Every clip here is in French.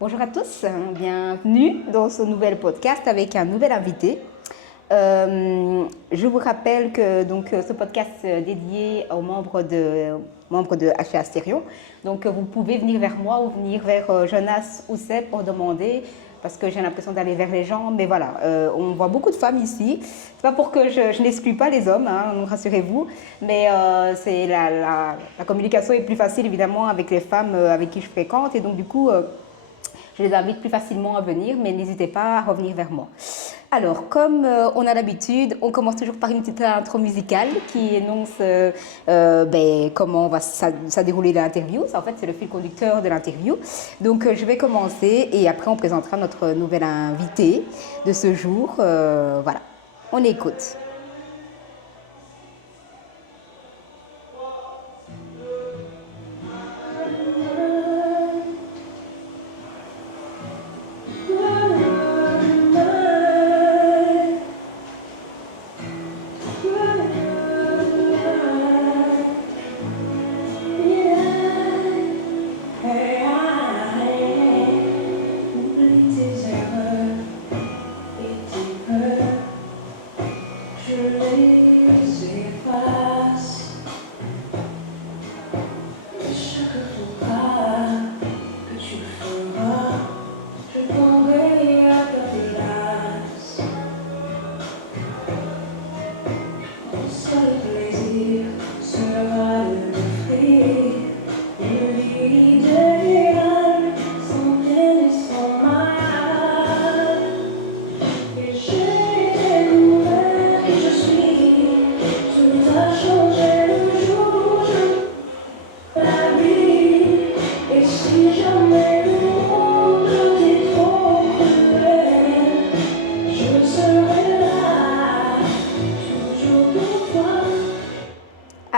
Bonjour à tous, bienvenue dans ce nouvel podcast avec un nouvel invité. Je vous rappelle que ce podcast est dédié aux membres de HA Stérion. Donc vous pouvez venir vers moi ou venir vers Jonas ou Seb pour demander, parce que j'ai l'impression d'aller vers les gens. Mais voilà, on voit beaucoup de femmes ici. C'est pas pour que je n'exclus pas les hommes, hein, rassurez-vous. Mais c'est la communication est plus facile évidemment avec les femmes avec qui je fréquente. Et donc du coup, je les invite plus facilement à venir, mais n'hésitez pas à revenir vers moi. Alors, comme on a l'habitude, on commence toujours par une petite intro musicale qui énonce comment va ça dérouler l'interview. Ça, en fait, c'est le fil conducteur de l'interview. Donc, je vais commencer et après, on présentera notre nouvel invité de ce jour. Voilà, on écoute.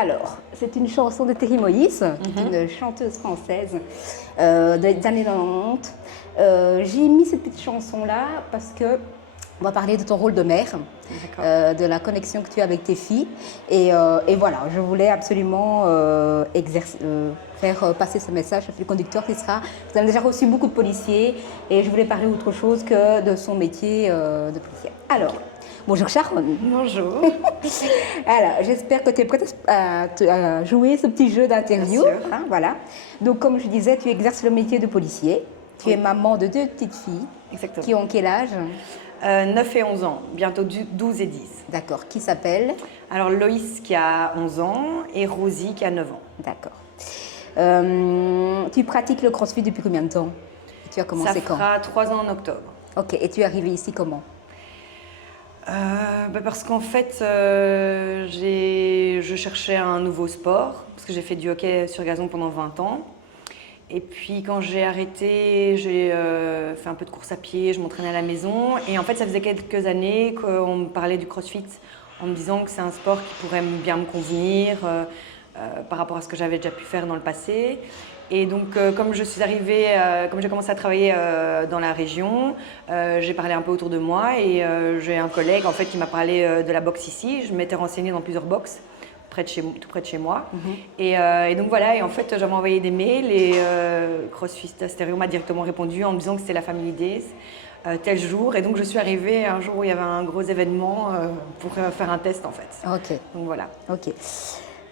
Alors, c'est une chanson de Terry Moïse, une chanteuse française des années 90. J'ai mis cette petite chanson-là parce que on va parler de ton rôle de mère, de la connexion que tu as avec tes filles. Et voilà, je voulais absolument faire passer ce message au fil conducteur qui sera... Vous avez déjà reçu beaucoup de policiers et je voulais parler autre chose que de son métier de policier. Alors, bonjour Sharon. Bonjour. Alors, j'espère que tu es prête à jouer ce petit jeu d'interview. Hein, voilà. Donc, comme je disais, tu exerces le métier de policier. Tu es maman de 2 petites filles. Exactement. Qui ont quel âge? 9 et 11 ans, bientôt 12 et 10. D'accord. Qui s'appelle? Alors Loïs qui a 11 ans et Rosie qui a 9 ans. D'accord. Tu pratiques le crossfit depuis combien de temps? Et tu as commencé quand? Ça fera 3 ans en octobre. Ok. Et tu es arrivée ici comment? Parce qu'en fait, je cherchais un nouveau sport, parce que j'ai fait du hockey sur gazon pendant 20 ans. Et puis quand j'ai arrêté, j'ai fait un peu de course à pied, je m'entraînais à la maison. Et en fait, ça faisait quelques années qu'on me parlait du crossfit en me disant que c'est un sport qui pourrait bien me convenir par rapport à ce que j'avais déjà pu faire dans le passé. Et donc, comme je suis arrivée, comme j'ai commencé à travailler dans la région, j'ai parlé un peu autour de moi et j'ai un collègue en fait qui m'a parlé de la boxe ici. Je m'étais renseignée dans plusieurs boxes tout près de chez moi. Et donc voilà, et en fait j'avais envoyé des mails et CrossFit Stérion m'a directement répondu en me disant que c'était la Family Days tel jour. Et donc je suis arrivée un jour où il y avait un gros événement pour faire un test en fait. Ok. Donc voilà. Ok.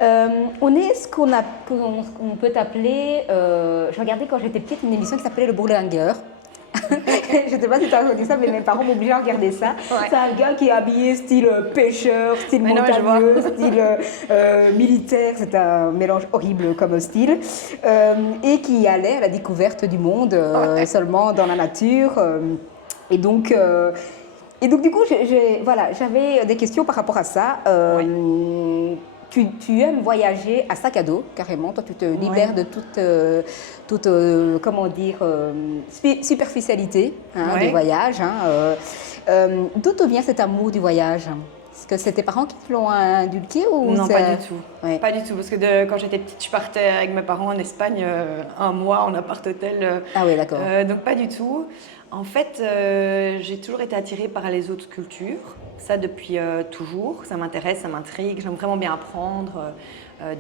On est ce qu'on peut appeler, je regardais quand j'étais petite une émission qui s'appelait Le Bourlingueur. Je ne sais pas si tu as entendu ça, mais mes parents m'obligeaient à regarder ça. Ouais. C'est un gars qui est habillé style pêcheur, style montagneux, style militaire. C'est un mélange horrible comme style. Et qui allait à la découverte du monde seulement dans la nature. Et donc, du coup, j'avais des questions par rapport à ça. Tu aimes voyager à sac à dos, carrément. Toi, tu te libères de toute comment dire, superficialité du voyage. D'où te vient cet amour du voyage? Est-ce que c'est tes parents qui te l'ont inculqué ou Non, pas du tout. Ouais. Pas du tout, parce que quand j'étais petite, je partais avec mes parents en Espagne un mois en appart-hôtel. Ah oui, d'accord. Donc pas du tout. En fait, j'ai toujours été attirée par les autres cultures. Ça depuis toujours. Ça m'intéresse, ça m'intrigue. J'aime vraiment bien apprendre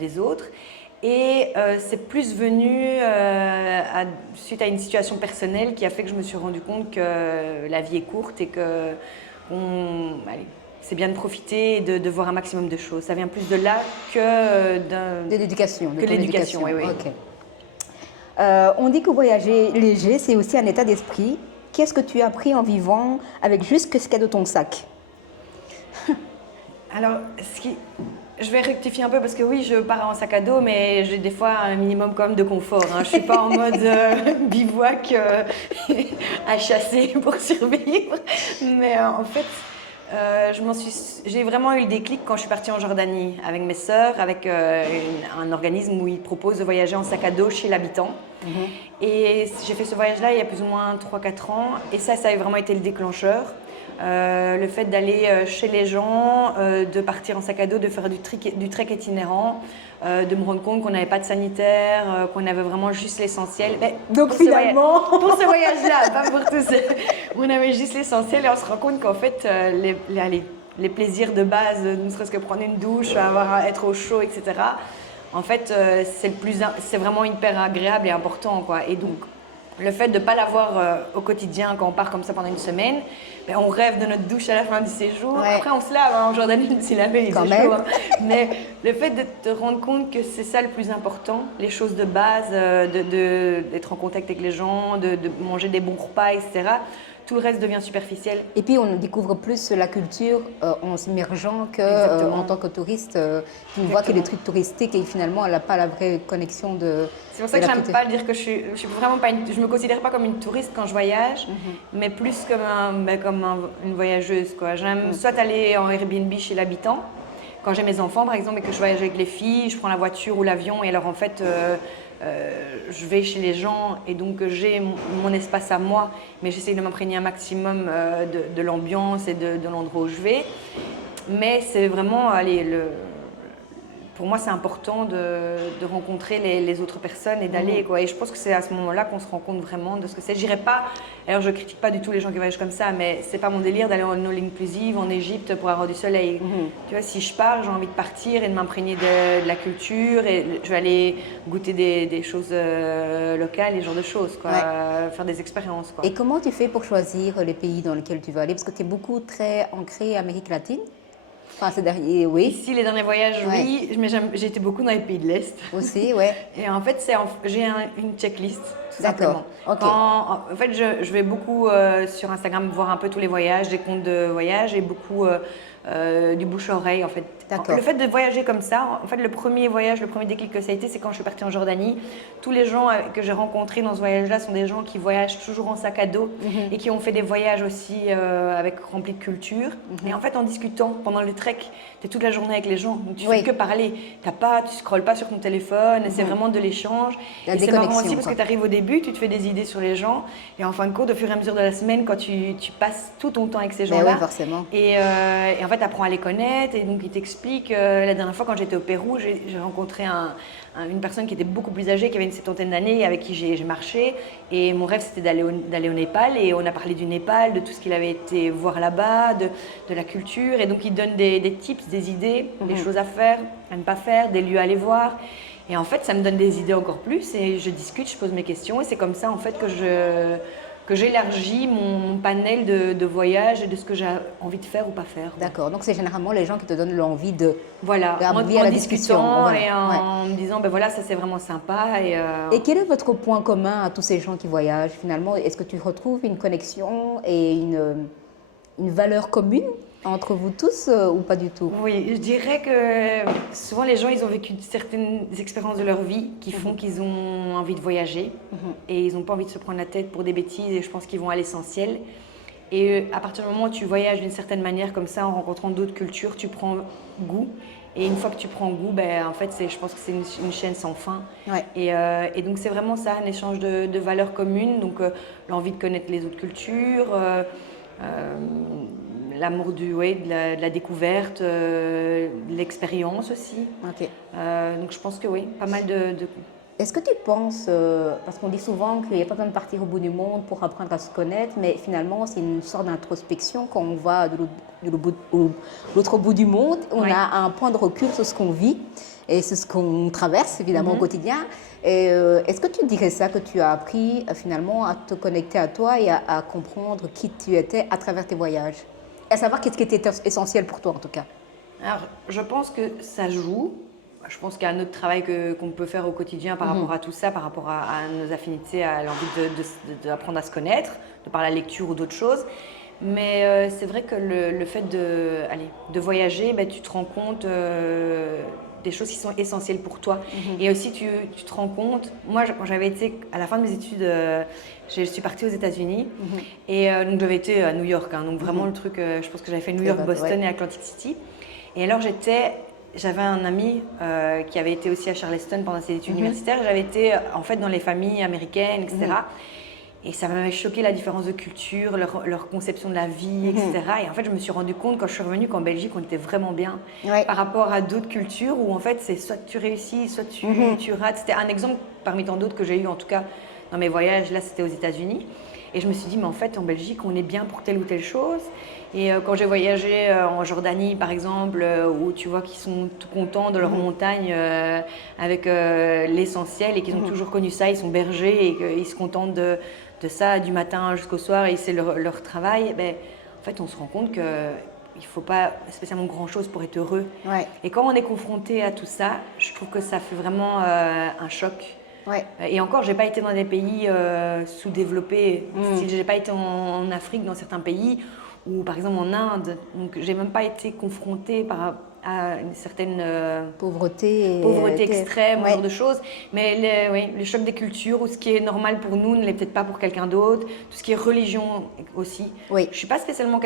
des autres. Et c'est plus venu suite à une situation personnelle qui a fait que je me suis rendu compte que la vie est courte et que c'est bien de profiter et de voir un maximum de choses. Ça vient plus de là que De l'éducation. que de l'éducation, oui. Ok. On dit que voyager léger, c'est aussi un état d'esprit. Qu'est-ce que tu as appris en vivant avec juste ce qu'il y a de ton sac? Alors, je vais rectifier un peu parce que oui, je pars en sac à dos, mais j'ai des fois un minimum quand même de confort. Hein. Je ne suis pas en mode bivouac à chasser pour survivre. Mais en fait, j'ai vraiment eu le déclic quand je suis partie en Jordanie avec mes sœurs, avec un organisme où ils proposent de voyager en sac à dos chez l'habitant. Et j'ai fait ce voyage-là il y a plus ou moins 3-4 ans. Et ça a vraiment été le déclencheur. Le fait d'aller chez les gens, de partir en sac à dos, de faire du trek itinérant, de me rendre compte qu'on n'avait pas de sanitaire, qu'on avait vraiment juste l'essentiel. Donc finalement, pour ce voyage-là, pas pour tout ça, on avait juste l'essentiel et on se rend compte qu'en fait, les plaisirs de base, ne serait-ce que prendre une douche, être au chaud, etc. En fait, c'est vraiment hyper agréable et important, quoi. Et donc, le fait de ne pas l'avoir au quotidien quand on part comme ça pendant une semaine, on rêve de notre douche à la fin du séjour. Ouais. Après, on se lave. En Jordanie, je me suis lavée, il faisait chaud. Mais le fait de te rendre compte que c'est ça le plus important, les choses de base, d'être en contact avec les gens, de manger des bons repas, etc., tout le reste devient superficiel. Et puis on découvre plus la culture en s'immergeant qu'en tant que touriste, qui ne voit que les trucs touristiques et finalement elle n'a pas la vraie connexion de. C'est pour ça que j'aime pas dire que je suis vraiment pas je me considère pas comme une touriste quand je voyage, mais plus comme une voyageuse, quoi. J'aime soit aller en Airbnb chez l'habitant. Quand j'ai mes enfants par exemple et que je voyage avec les filles, je prends la voiture ou l'avion et alors en fait je vais chez les gens et donc j'ai mon espace à moi, mais j'essaye de m'imprégner un maximum de l'ambiance et de l'endroit où je vais. Mais c'est vraiment, pour moi c'est important de rencontrer les autres personnes et d'aller, quoi. Et je pense que c'est à ce moment-là qu'on se rend compte vraiment de ce que c'est. J'irai pas, alors je critique pas du tout les gens qui voyagent comme ça, mais c'est pas mon délire d'aller en all inclusive en Égypte pour avoir du soleil. Tu vois, si je pars, j'ai envie de partir et de m'imprégner de la culture et je vais aller goûter des choses locales, les genres de choses, quoi. Faire des expériences, quoi. Et comment tu fais pour choisir les pays dans lesquels tu vas aller? Parce que tu es beaucoup très ancrée Amérique latine. Enfin, ces derniers, oui. Ici, les derniers voyages, oui, mais j'ai été beaucoup dans les pays de l'Est. Aussi, ouais. Et en fait, j'ai une checklist, tout D'accord. simplement. En fait, je vais beaucoup sur Instagram voir un peu tous les voyages, des comptes de voyage et beaucoup du bouche à oreille, en fait. D'accord. Le fait de voyager comme ça, en fait, le premier déclic que ça a été, c'est quand je suis partie en Jordanie. Tous les gens que j'ai rencontrés dans ce voyage-là sont des gens qui voyagent toujours en sac à dos et qui ont fait des voyages aussi remplis de culture. Et en fait, en discutant pendant le trek, tu es toute la journée avec les gens, donc tu fais que parler. Tu scrolles pas sur ton téléphone, c'est vraiment de l'échange. Et c'est marrant aussi parce que tu arrives au début, tu te fais des idées sur les gens et en fin de compte, au fur et à mesure de la semaine, quand tu passes tout ton temps avec ces gens-là, forcément. Et en fait, tu apprends à les connaître et donc ils t'expliquent. La dernière fois, quand j'étais au Pérou, j'ai rencontré une personne qui était beaucoup plus âgée, qui avait une septantaine d'années, avec qui j'ai marché. Et mon rêve, c'était d'aller au Népal. Et on a parlé du Népal, de tout ce qu'il avait été voir là-bas, de la culture. Et donc, il donne des tips, des idées, des choses à faire, à ne pas faire, des lieux à aller voir. Et en fait, ça me donne des idées encore plus. Et je discute, je pose mes questions. Et c'est comme ça, en fait, que j'élargis mon panel de voyages et de ce que j'ai envie de faire ou pas faire. D'accord, donc c'est généralement les gens qui te donnent l'envie de... Voilà, en discutant et en me disant, ben voilà, ça c'est vraiment sympa. Et quel est votre point commun à tous ces gens qui voyagent finalement? Est-ce que tu retrouves une connexion et une valeur commune entre vous tous ou pas du tout? Oui, je dirais que souvent les gens, ils ont vécu certaines expériences de leur vie qui font qu'ils ont envie de voyager et ils n'ont pas envie de se prendre la tête pour des bêtises et je pense qu'ils vont à l'essentiel. Et à partir du moment où tu voyages d'une certaine manière comme ça, en rencontrant d'autres cultures, tu prends goût. Et une fois que tu prends goût, en fait, je pense que c'est une chaîne sans fin. Ouais. Et donc c'est vraiment ça, un échange de valeurs communes, donc l'envie de connaître les autres cultures, l'amour de la découverte, de l'expérience aussi. Okay. Donc je pense que oui, pas mal de Est-ce que tu penses, parce qu'on dit souvent qu'il n'y a pas besoin de partir au bout du monde pour apprendre à se connaître, mais finalement c'est une sorte d'introspection quand on va de l'autre bout du monde, on Ouais. a un point de recul sur ce qu'on vit et sur ce qu'on traverse évidemment au quotidien. Et est-ce que tu dirais ça, que tu as appris finalement à te connecter à toi et à comprendre qui tu étais à travers tes voyages? Et à savoir qu'est-ce qui était essentiel pour toi en tout cas? Alors, je pense que ça joue. Je pense qu'il y a un autre travail qu'on peut faire au quotidien par rapport à tout ça, par rapport à nos affinités, à l'envie d'apprendre à se connaître, de par la lecture ou d'autres choses. Mais c'est vrai que le fait de voyager, ben, tu te rends compte des choses qui sont essentielles pour toi. Et aussi, tu te rends compte, moi, quand j'avais été, à la fin de mes études, je suis partie aux États-Unis. Et donc, j'avais été à New York. Hein, donc, vraiment, le truc, je pense que j'avais fait New York, Boston et Atlantic City. Et alors, j'avais un ami qui avait été aussi à Charleston pendant ses études universitaires. J'avais été en fait dans les familles américaines, etc. Et ça m'avait choqué la différence de culture, leur conception de la vie, etc. Et en fait, je me suis rendu compte quand je suis revenue qu'en Belgique, on était vraiment bien par rapport à d'autres cultures où en fait, c'est soit tu réussis, soit tu rates. C'était un exemple parmi tant d'autres que j'ai eu en tout cas dans mes voyages. Là, c'était aux États-Unis. Et je me suis dit, mais en fait, en Belgique, on est bien pour telle ou telle chose. Et quand j'ai voyagé en Jordanie, par exemple, où tu vois qu'ils sont tout contents de leur montagne avec l'essentiel et qu'ils ont toujours connu ça, ils sont bergers et qu'ils se contentent de ça du matin jusqu'au soir et c'est leur travail, ben, en fait, on se rend compte qu'il ne faut pas spécialement grand-chose pour être heureux. Et quand on est confronté à tout ça, je trouve que ça fait vraiment un choc. Et encore, j'ai pas été dans des pays sous-développés. Si j'ai pas été en Afrique, dans certains pays, ou par exemple en Inde. Donc, j'ai même pas été confrontée à une certaine Pauvreté extrême, ce genre de choses. Mais le choc des cultures, ou ce qui est normal pour nous, ne l'est peut-être pas pour quelqu'un d'autre. Tout ce qui est religion aussi. Je suis pas spécialement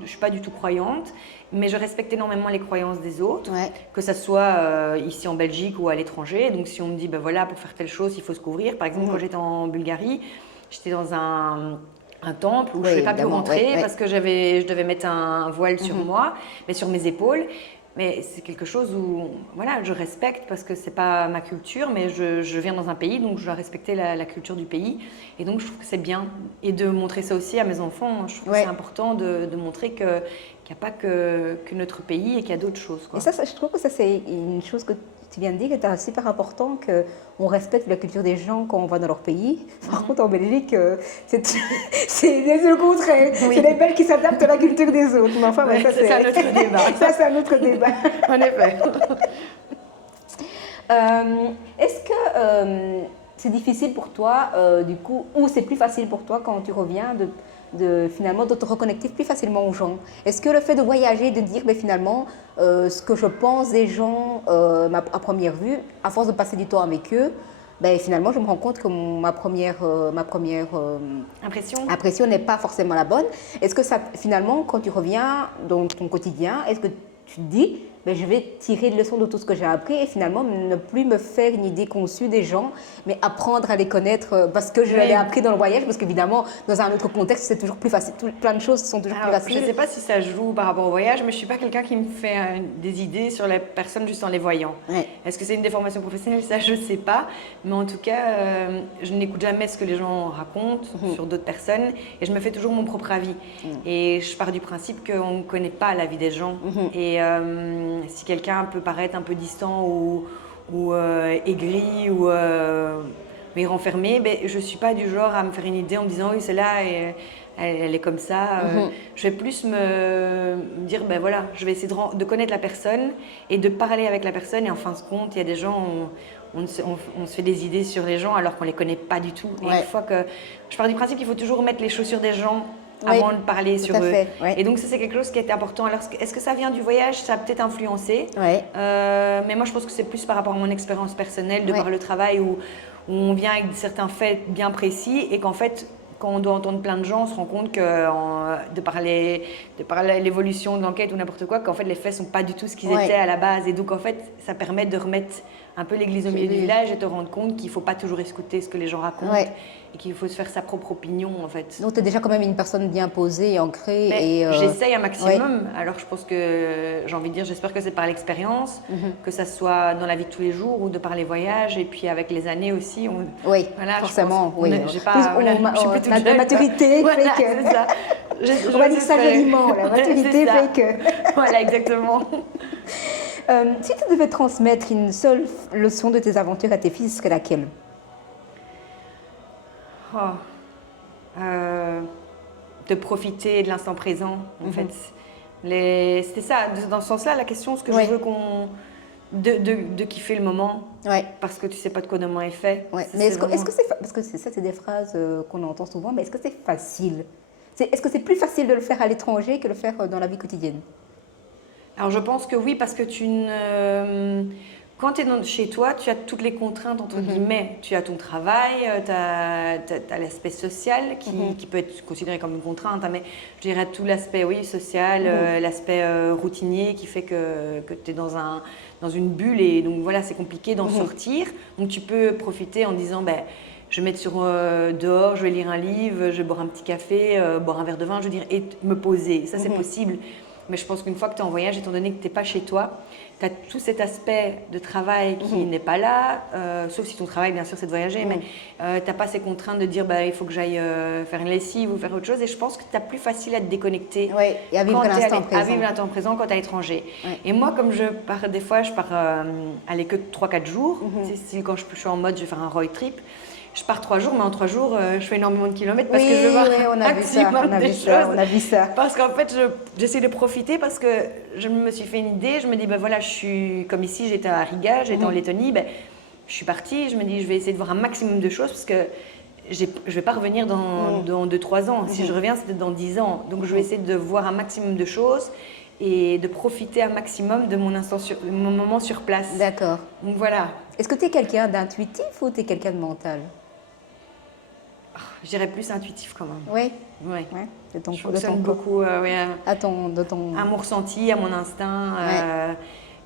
je suis pas du tout croyante, mais je respecte énormément les croyances des autres, que ça soit ici en Belgique ou à l'étranger. Donc si on me dit, ben voilà, pour faire telle chose, il faut se couvrir. Par exemple, quand j'étais en Bulgarie, j'étais dans un temple où je n'ai pas pu rentrer parce que je devais mettre un voile sur moi, mais sur mes épaules. Mais c'est quelque chose où voilà, je respecte parce que c'est pas ma culture, mais je viens dans un pays, donc je dois respecter la culture du pays. Et donc je trouve que c'est bien. Et de montrer ça aussi à mes enfants, je trouve que c'est important de montrer qu'il n'y a pas que notre pays et qu'il y a d'autres choses, quoi. Et ça, je trouve que ça, c'est une chose que tu viens de dire, que c'est super important qu'on respecte la culture des gens quand on va dans leur pays. Par contre, en Belgique, c'est le contraire. C'est les Belges qui s'adaptent à la culture des autres. Mais enfin, ça, c'est un autre débat. Ça, c'est un autre débat. En effet. Est-ce que c'est difficile pour toi, du coup, ou c'est plus facile pour toi quand tu reviens finalement de te reconnecter plus facilement aux gens? Est-ce que le fait de voyager, de dire finalement ce que je pense des gens à première vue, à force de passer du temps avec eux, finalement je me rends compte que ma première impression n'est pas forcément la bonne. Est-ce que ça, finalement, quand tu reviens dans ton quotidien, est-ce que tu te dis je vais tirer des leçons de tout ce que j'ai appris et finalement ne plus me faire une idée conçue des gens, mais apprendre à les connaître parce que je l'ai appris dans le voyage, parce qu'évidemment, dans un autre contexte, c'est toujours plus facile. Plein de choses sont toujours plus faciles. Je ne sais pas si ça joue par rapport au voyage, mais je ne suis pas quelqu'un qui me fait des idées sur les personnes juste en les voyant. Est-ce que c'est une déformation professionnelle? Ça, je ne sais pas. Mais en tout cas, je n'écoute jamais ce que les gens racontent sur d'autres personnes et je me fais toujours mon propre avis. Et je pars du principe qu'on ne connaît pas la vie des gens. Et si quelqu'un peut paraître un peu distant ou aigri ou renfermé, je ne suis pas du genre à me faire une idée en me disant oui, celle-là, elle est comme ça. Je vais plus me dire, voilà, je vais essayer de connaître la personne et de parler avec la personne. Et en fin de compte, il y a des gens, on se fait des idées sur les gens alors qu'on ne les connaît pas du tout. Et une fois que je pars du principe qu'il faut toujours mettre les chaussures des gens avant de parler sur eux. Et donc ça, c'est quelque chose qui est important. Alors, est-ce que ça vient du voyage? Ça a peut-être influencé. Mais moi, je pense que c'est plus par rapport à mon expérience personnelle, de par le travail où on vient avec certains faits bien précis et qu'en fait, quand on doit entendre plein de gens, on se rend compte que de par l'évolution de l'enquête ou n'importe quoi, qu'en fait, les faits ne sont pas du tout ce qu'ils étaient à la base. Et donc, en fait, ça permet de remettre un peu l'église au milieu du village et te rendre compte qu'il ne faut pas toujours écouter ce que les gens racontent et qu'il faut se faire sa propre opinion en fait. Donc tu es déjà quand même une personne bien posée et ancrée. Mais j'essaye un maximum. Alors je pense que, j'ai envie de dire, j'espère que c'est par l'expérience, que ça soit dans la vie de tous les jours ou de par les voyages et puis avec les années aussi. Forcément. J'ai pas, je suis plus toute la maturité fait que... c'est ça. On va dire ça joliment, la maturité fait que... Voilà, exactement. Si tu devais transmettre une seule leçon de tes aventures à tes fils, ce serait laquelle? De profiter de l'instant présent, en fait. C'était ça, dans ce sens-là, la question, ce que je veux qu'on... De kiffer le moment, parce que tu sais pas de quoi demain est fait. Mais est-ce que c'est... Parce que c'est des phrases qu'on entend souvent, mais est-ce que c'est facile? Est-ce que c'est plus facile de le faire à l'étranger que de le faire dans la vie quotidienne? Alors je pense que oui, parce que quand tu es chez toi, tu as toutes les contraintes, entre guillemets. Tu as ton travail, tu as l'aspect social qui peut être considéré comme une contrainte, mais je dirais tout l'aspect social, l'aspect routinier qui fait que tu es dans une bulle et donc voilà, c'est compliqué d'en sortir. Donc tu peux profiter en disant je vais mettre dehors, je vais lire un livre, je vais boire un petit café, boire un verre de vin, je veux dire, et me poser. Ça, c'est possible. Mais je pense qu'une fois que tu es en voyage, étant donné que tu n'es pas chez toi, tu as tout cet aspect de travail qui n'est pas là, sauf si ton travail, bien sûr, c'est de voyager, mais tu n'as pas ces contraintes de dire il faut que j'aille faire une lessive ou faire autre chose. Et je pense que tu as plus facile à te déconnecter et à vivre l'instant présent quand tu es à l'étranger. Et moi, comme des fois, je pars aller que 3-4 jours, c'est quand je suis en mode, je vais faire un road trip. Je pars 3 jours, mais en 3 jours, je fais énormément de kilomètres parce que je veux voir on a vu ça. Parce qu'en fait, j'essaie de profiter parce que je me suis fait une idée. Je me dis, voilà, je suis comme ici, j'étais à Riga, j'étais en Lettonie. Je suis partie, je me dis, je vais essayer de voir un maximum de choses parce que je ne vais pas revenir dans 2-3 ans. Si je reviens, c'est dans 10 ans. Donc, je vais essayer de voir un maximum de choses et de profiter un maximum de mon moment sur place. D'accord. Donc, voilà. Est-ce que tu es quelqu'un d'intuitif ou tu es quelqu'un de mental? Je dirais plus intuitif quand même. Oui. Je fonctionne beaucoup à mon ressenti, à mon instinct.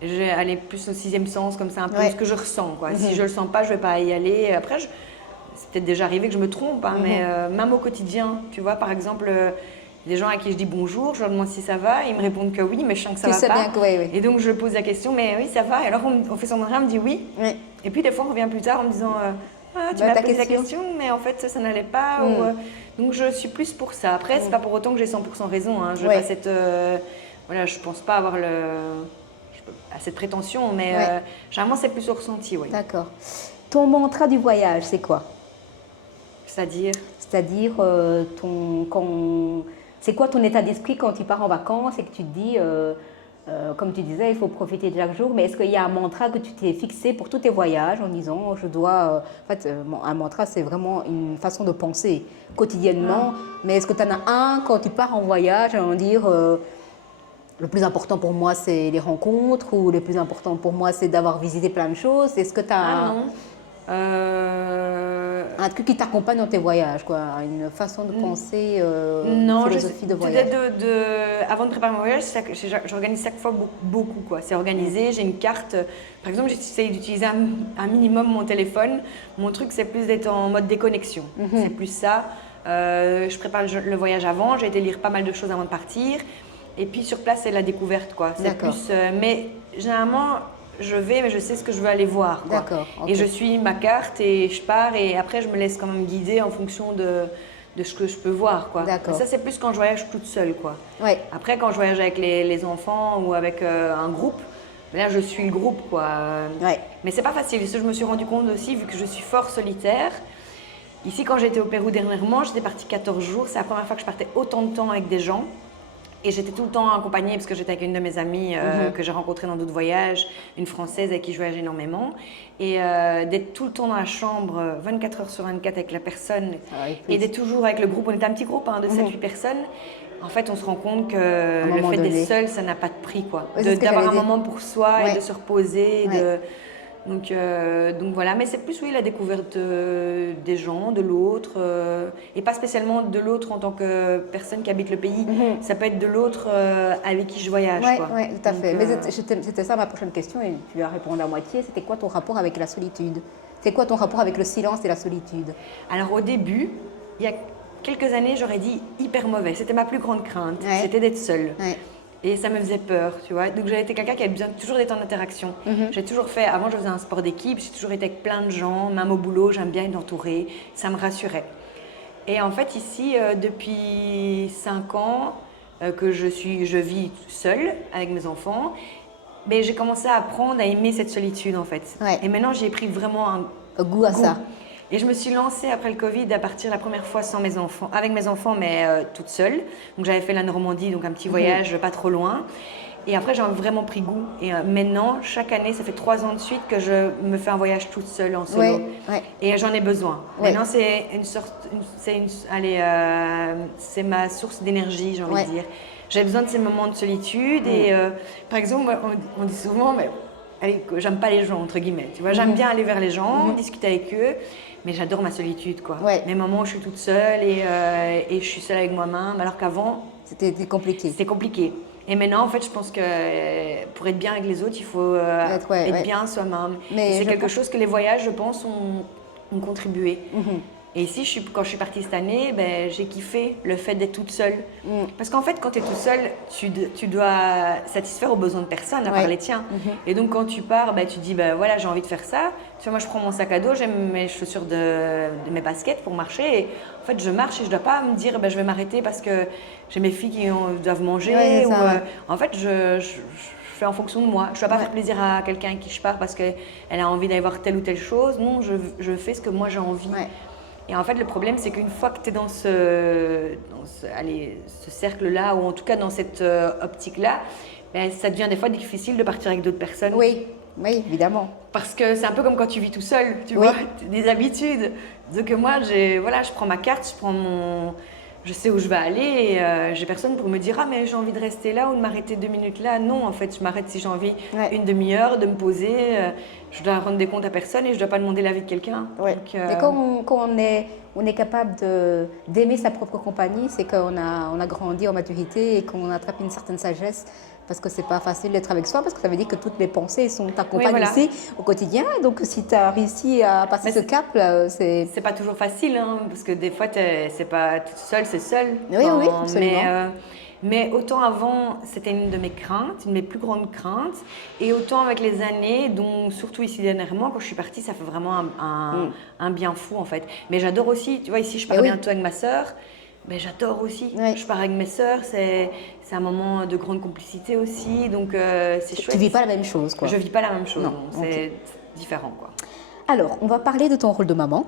Je vais aller plus au 6e sens, comme ça, un peu ce que je ressens. Si je ne le sens pas, je ne vais pas y aller. Après, c'est peut-être déjà arrivé que je me trompe, mais même au quotidien, tu vois, par exemple, des gens à qui je dis bonjour, je leur demande si ça va, ils me répondent que oui, mais je sens que ça va pas. Bien que Et donc, je pose la question, mais oui, ça va. Et alors, on fait son on me dit oui. Et puis, des fois, on revient plus tard en me disant... tu m'as posé la question, mais en fait, ça n'allait pas. Donc, je suis plus pour ça. Après, c'est pas pour autant que j'ai 100% raison. Je n'ai pas cette... je pense pas avoir cette prétention, mais généralement, c'est plus au ressenti. D'accord. Ton mantra du voyage, c'est quoi? C'est-à-dire c'est quoi ton état d'esprit quand tu pars en vacances et que tu te dis... comme tu disais, il faut profiter de chaque jour, mais est-ce qu'il y a un mantra que tu t'es fixé pour tous tes voyages en disant je dois... un mantra, c'est vraiment une façon de penser quotidiennement, mais est-ce que tu en as un quand tu pars en voyage, en dire le plus important pour moi, c'est les rencontres ou le plus important pour moi, c'est d'avoir visité plein de choses? Est-ce que tu as un truc qui t'accompagne dans tes voyages, une façon de penser, une philosophie de voyage? Avant de préparer mon voyage, j'organise chaque fois beaucoup. C'est organisé, j'ai une carte. Par exemple, j'essaie d'utiliser un minimum mon téléphone. Mon truc, c'est plus d'être en mode déconnexion. C'est plus ça. Je prépare le voyage avant, j'ai été lire pas mal de choses avant de partir. Et puis sur place, c'est la découverte. C'est plus, mais généralement... Je vais, mais je sais ce que je veux aller voir. D'accord. Et je suis ma carte et je pars et après je me laisse quand même guider en fonction de ce que je peux voir. D'accord. Ça, c'est plus quand je voyage toute seule. Après, quand je voyage avec les enfants ou avec un groupe, là je suis le groupe. Mais c'est pas facile. Ça, je me suis rendu compte aussi, vu que je suis fort solitaire. Ici, quand j'étais au Pérou dernièrement, j'étais partie 14 jours. C'est la première fois que je partais autant de temps avec des gens. Et j'étais tout le temps accompagnée parce que j'étais avec une de mes amies que j'ai rencontrée dans d'autres voyages, une Française avec qui je voyage énormément. Et d'être tout le temps dans la chambre, 24 heures sur 24 avec la personne, et d'être toujours avec le groupe. On était un petit groupe de 7-8 personnes. En fait, on se rend compte que le fait d'être seul, ça n'a pas de prix. D'avoir un moment pour soi et de se reposer, Donc voilà, mais c'est plus oui la découverte des gens, de l'autre, et pas spécialement de l'autre en tant que personne qui habite le pays. Ça peut être de l'autre avec qui je voyage. Oui, quoi. tout à Donc, fait. Mais c'était ça ma prochaine question et tu as répondu à moitié. C'était quoi ton rapport avec la solitude? C'est quoi ton rapport avec le silence et la solitude? Alors au début, il y a quelques années, j'aurais dit hyper mauvais. C'était ma plus grande crainte, c'était d'être seule. Ouais. Et ça me faisait peur, tu vois. Donc j'ai été quelqu'un qui avait besoin toujours d'être en interaction. J'ai toujours fait, avant je faisais un sport d'équipe, j'ai toujours été avec plein de gens, même au boulot, j'aime bien être entourée, ça me rassurait. Et en fait ici, depuis 5 ans que je vis seule avec mes enfants, mais j'ai commencé à apprendre à aimer cette solitude en fait. Ouais. Et maintenant j'ai pris vraiment un Goût à ça. Et je me suis lancée après le Covid à partir la première fois sans mes enfants, avec mes enfants, mais toute seule. Donc j'avais fait la Normandie, donc un petit voyage pas trop loin. Et après j'ai vraiment pris goût. Et maintenant, chaque année, ça fait 3 ans de suite que je me fais un voyage toute seule en solo. Ouais. Et j'en ai besoin. Ouais. Maintenant, c'est une sorte, c'est ma source d'énergie, j'ai envie de dire. J'ai besoin de ces moments de solitude. Et par exemple, on dit souvent, mais allez, j'aime pas les gens entre guillemets. Tu vois, j'aime bien aller vers les gens, discuter avec eux. Mais j'adore ma solitude, quoi. Mes moments où je suis toute seule et je suis seule avec moi-même, alors qu'avant... C'était compliqué. C'était compliqué. Et maintenant, en fait, je pense que pour être bien avec les autres, il faut être bien soi-même. Et c'est quelque chose que les voyages, je pense, ont contribué. Et ici, quand je suis partie cette année, j'ai kiffé le fait d'être toute seule. Parce qu'en fait, quand tu es toute seule, tu dois satisfaire aux besoins de personne, à part les tiens. Et donc, quand tu pars, tu te dis, voilà, j'ai envie de faire ça. Tu vois, moi, je prends mon sac à dos, j'ai mes chaussures de mes baskets pour marcher. Et en fait, je marche et je ne dois pas me dire, je vais m'arrêter parce que j'ai mes filles qui doivent manger. En fait, je fais en fonction de moi. Je ne dois pas faire plaisir à quelqu'un avec qui je pars parce qu'elle a envie d'aller voir telle ou telle chose. Non, je fais ce que moi j'ai envie. Et en fait, le problème, c'est qu'une fois que tu es dans ce cercle-là, ou en tout cas dans cette optique-là, ça devient des fois difficile de partir avec d'autres personnes. Oui, évidemment. Parce que c'est un peu comme quand tu vis tout seul, tu vois, des habitudes. Donc moi, je prends ma carte, je sais où je vais aller et j'ai personne pour me dire « Ah, mais j'ai envie de rester là ou de m'arrêter 2 minutes là. » Non, en fait, je m'arrête si j'ai envie une demi-heure de me poser. Je dois rendre des comptes à personne et je ne dois pas demander l'avis de quelqu'un. Et quand on est capable d'aimer sa propre compagnie, c'est qu'on a grandi en maturité et qu'on attrape une certaine sagesse. Parce que c'est pas facile d'être avec soi, parce que ça veut dire que toutes les pensées t'accompagnent aussi au quotidien. Donc si tu as réussi à passer ce cap, c'est... C'est pas toujours facile, hein, parce que des fois, c'est pas toute seule, c'est seule. Oui, absolument. Mais autant avant, c'était une de mes craintes, une de mes plus grandes craintes. Et autant avec les années, dont surtout ici dernièrement, quand je suis partie, ça fait vraiment un bien fou en fait. Mais j'adore aussi, tu vois, ici je pars bientôt avec ma sœur. Mais j'adore aussi. Je pars avec mes sœurs, c'est un moment de grande complicité aussi, donc c'est chouette. Tu vis pas la même chose, quoi. Je vis pas la même chose, c'est différent, quoi. Alors, on va parler de ton rôle de maman.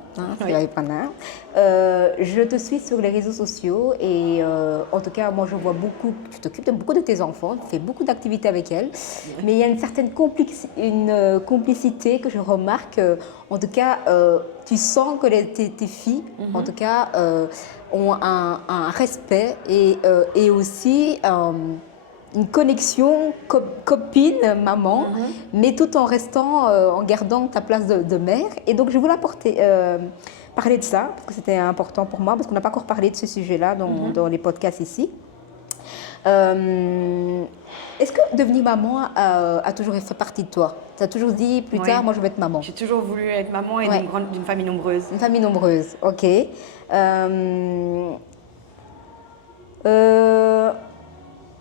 Je te suis sur les réseaux sociaux et en tout cas, moi je vois beaucoup, tu t'occupes de beaucoup de tes enfants, tu fais beaucoup d'activités avec elles, mais il y a une certaine complicité que je remarque. En tout cas, tu sens que tes filles, en tout cas, ont un respect et aussi une connexion copine-maman, mais tout en restant, en gardant ta place de mère. Et donc, je voulais parler de ça, parce que c'était important pour moi, parce qu'on n'a pas encore parlé de ce sujet-là dans les podcasts ici. Est-ce que devenir maman a toujours fait partie de toi? Tu as toujours dit, plus tard, moi je vais être maman? J'ai toujours voulu être maman et d'une famille nombreuse. Une famille nombreuse, ok.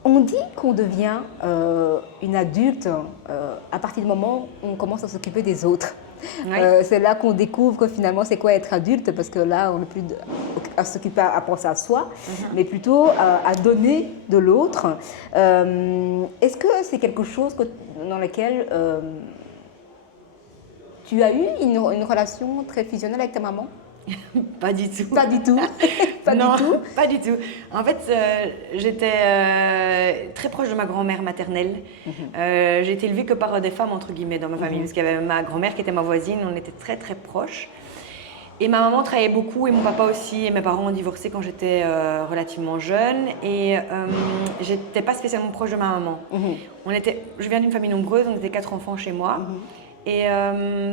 On dit qu'on devient une adulte à partir du moment où on commence à s'occuper des autres. C'est là qu'on découvre que finalement c'est quoi être adulte, parce que là on n'est plus à s'occuper, à penser à soi, mais plutôt à donner de l'autre. Est-ce que c'est quelque chose dans lequel tu as eu une relation très fusionnelle avec ta maman? Pas du tout. Pas du tout. Pas du tout. En fait, j'étais très proche de ma grand-mère maternelle. J'ai été élevée que par des femmes, entre guillemets, dans ma famille. Parce qu'il y avait ma grand-mère qui était ma voisine, on était très très proches. Et ma maman travaillait beaucoup et mon papa aussi. Et mes parents ont divorcé quand j'étais relativement jeune. Et j'étais pas spécialement proche de ma maman. Je viens d'une famille nombreuse, on était 4 enfants chez moi. Et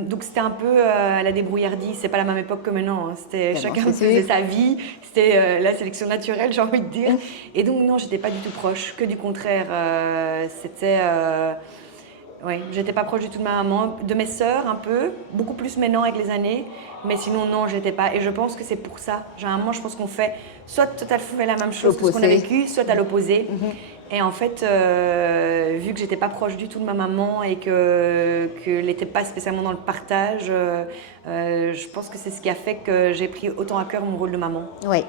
donc c'était un peu à la débrouillardise, c'est pas la même époque que maintenant, hein. C'était chacun faisait sa vie, c'était la sélection naturelle, j'ai envie de dire. Et donc non, j'étais pas du tout proche, que du contraire. Ouais, j'étais pas proche du tout de ma maman, de mes sœurs un peu, beaucoup plus maintenant avec les années, mais sinon non, j'étais pas. Et je pense que c'est pour ça. Généralement, je pense qu'on fait soit tout à fait la même chose que ce qu'on a vécu, soit à l'opposé. Et en fait, vu que j'étais pas proche du tout de ma maman et qu'elle n'était pas spécialement dans le partage, je pense que c'est ce qui a fait que j'ai pris autant à cœur mon rôle de maman. Oui.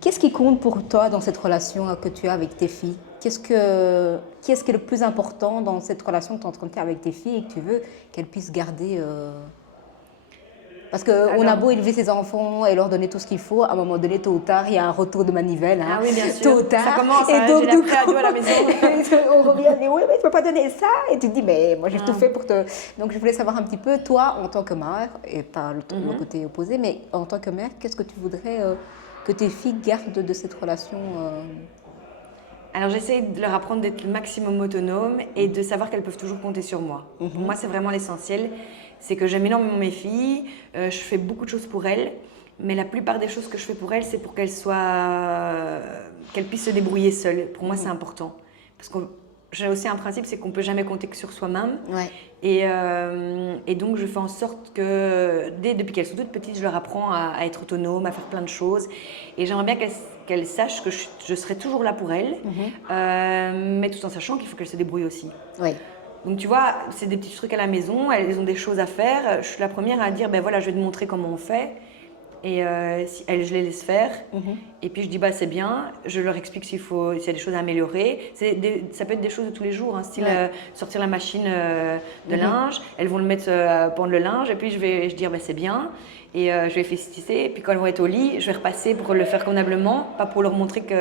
Qu'est-ce qui compte pour toi dans cette relation que tu as avec tes filles? Qu'est-ce qui est le plus important dans cette relation que tu entretiens avec tes filles et que tu veux qu'elles puissent garder Parce qu'on a beau élever ses enfants et leur donner tout ce qu'il faut, à un moment donné, tôt ou tard, il y a un retour de manivelle. Hein. Ah oui, bien sûr. Tôt ou tard. Ça commence, et donc, j'ai l'appris à deux à la maison. On revient et dit, oui, mais tu ne peux pas donner ça. Et tu te dis, mais moi, j'ai tout fait pour te... Donc, je voulais savoir un petit peu, toi, en tant que mère, et pas le côté opposé, mais en tant que mère, qu'est-ce que tu voudrais que tes filles gardent de cette relation Alors j'essaie de leur apprendre d'être le maximum autonome et de savoir qu'elles peuvent toujours compter sur moi. Pour moi, c'est vraiment l'essentiel. C'est que j'aime énormément mes filles, je fais beaucoup de choses pour elles, mais la plupart des choses que je fais pour elles, c'est pour qu'elles puissent se débrouiller seules. Pour moi, c'est important. Parce que j'ai aussi un principe, c'est qu'on ne peut jamais compter que sur soi-même. Ouais. Et donc, je fais en sorte que, depuis qu'elles sont toutes petites, je leur apprends à être autonomes, à faire plein de choses. Et j'aimerais bien qu'elles sachent que je serai toujours là pour elles, mais tout en sachant qu'il faut qu'elles se débrouillent aussi. Oui. Donc, tu vois, c'est des petits trucs à la maison, elles ont des choses à faire. Je suis la première à dire, ben voilà, je vais te montrer comment on fait. Et je les laisse faire. Et puis je dis, bah, c'est bien. Je leur explique s'il y a des choses à améliorer. Ça peut être des choses de tous les jours, hein, style sortir la machine de linge. Elles vont le mettre pendre le linge. Et puis je vais dire, bah, c'est bien. Et je vais les féliciter. Et puis quand elles vont être au lit, je vais repasser pour le faire convenablement. Pas pour leur montrer tu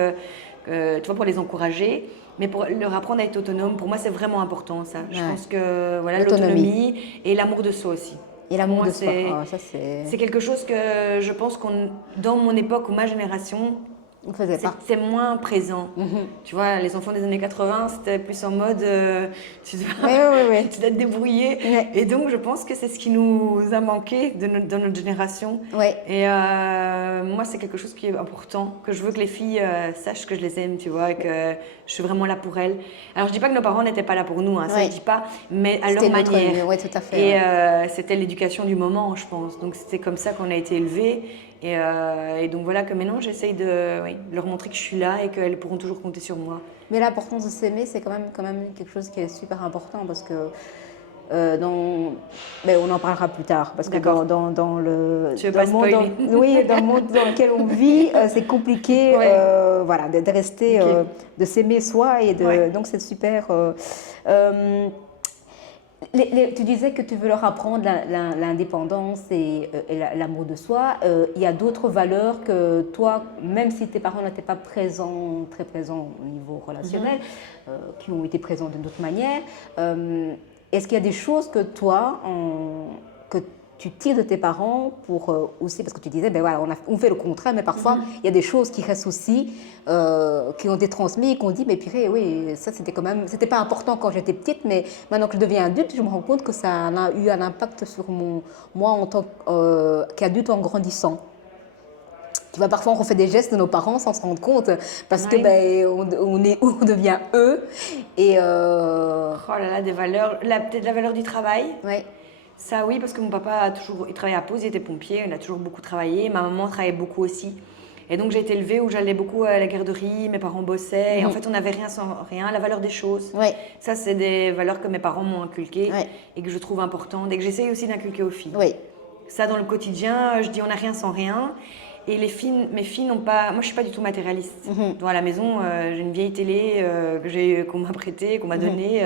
vois, pour les encourager, mais pour leur apprendre à être autonome. Pour moi, c'est vraiment important, ça. Je pense que voilà, l'autonomie et l'amour de soi aussi. Et l'amour de soi, c'est quelque chose que je pense dans mon époque ou ma génération, c'est moins présent. Tu vois, les enfants des années 80, c'était plus en mode tu dois te débrouiller. Et donc, je pense que c'est ce qui nous a manqué dans notre génération. Et moi, c'est quelque chose qui est important, que je veux que les filles sachent que je les aime, tu vois, et que je suis vraiment là pour elles. Alors, je dis pas que nos parents n'étaient pas là pour nous, hein, ça je dis pas, mais à leur manière. Tout à fait. Et c'était l'éducation du moment, je pense. Donc, c'était comme ça qu'on a été élevés. Et donc voilà que maintenant j'essaye de leur montrer que je suis là et qu'elles pourront toujours compter sur moi. Mais l'importance de s'aimer, c'est quand même quelque chose qui est super important parce que on en parlera plus tard parce que dans le monde dans lequel on vit, c'est compliqué de rester, de s'aimer soi et donc c'est super. Tu disais que tu veux leur apprendre l'indépendance et l'amour de soi. Il y a d'autres valeurs que toi, même si tes parents n'étaient pas très présents au niveau relationnel, qui ont été présents d'une autre manière, est-ce qu'il y a des choses que toi, que tu tires de tes parents pour aussi, parce que tu disais, on fait le contraire, mais parfois, il y a des choses qui restent aussi, qui ont été transmises et qu'on dit, mais purée, oui, ça c'était pas important quand j'étais petite, mais maintenant que je deviens adulte, je me rends compte que ça a eu un impact sur moi en tant qu'adulte en grandissant. Tu vois, parfois on refait des gestes de nos parents sans se rendre compte, parce que on devient eux. Et Oh là là, des valeurs, peut-être la valeur du travail. Ouais. Ça oui, parce que mon papa il travaillait à Pau, il était pompier, il a toujours beaucoup travaillé. Ma maman travaillait beaucoup aussi. Et donc j'ai été élevée où j'allais beaucoup à la garderie, mes parents bossaient. Et en fait, on n'avait rien sans rien, la valeur des choses. Ouais. Ça, c'est des valeurs que mes parents m'ont inculquées et que je trouve importantes et que j'essaye aussi d'inculquer aux filles. Oui. Ça, dans le quotidien, je dis on n'a rien sans rien. Et mes filles n'ont pas... Moi, je ne suis pas du tout matérialiste. Donc, à la maison, j'ai une vieille télé qu'on m'a prêtée, qu'on m'a donnée.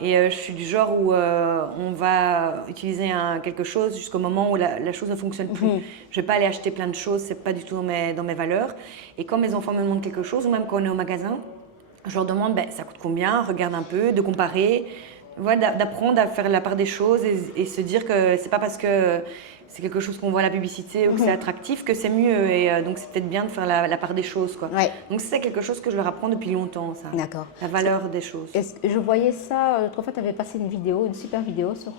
Et je suis du genre où on va utiliser quelque chose jusqu'au moment où la chose ne fonctionne plus. Je ne vais pas aller acheter plein de choses, ce n'est pas du tout dans mes valeurs. Et quand mes enfants me demandent quelque chose, ou même quand on est au magasin, je leur demande, ça coûte combien, regarde un peu, de comparer, voilà, d'apprendre à faire la part des choses et se dire que c'est pas parce que c'est quelque chose qu'on voit à la publicité ou que c'est attractif que c'est mieux. Et donc, c'est peut-être bien de faire la part des choses, quoi. Ouais. Donc, c'est quelque chose que je leur apprends depuis longtemps, ça. D'accord. La valeur des choses. Je voyais ça, l'autre fois, tu avais passé une super vidéo sur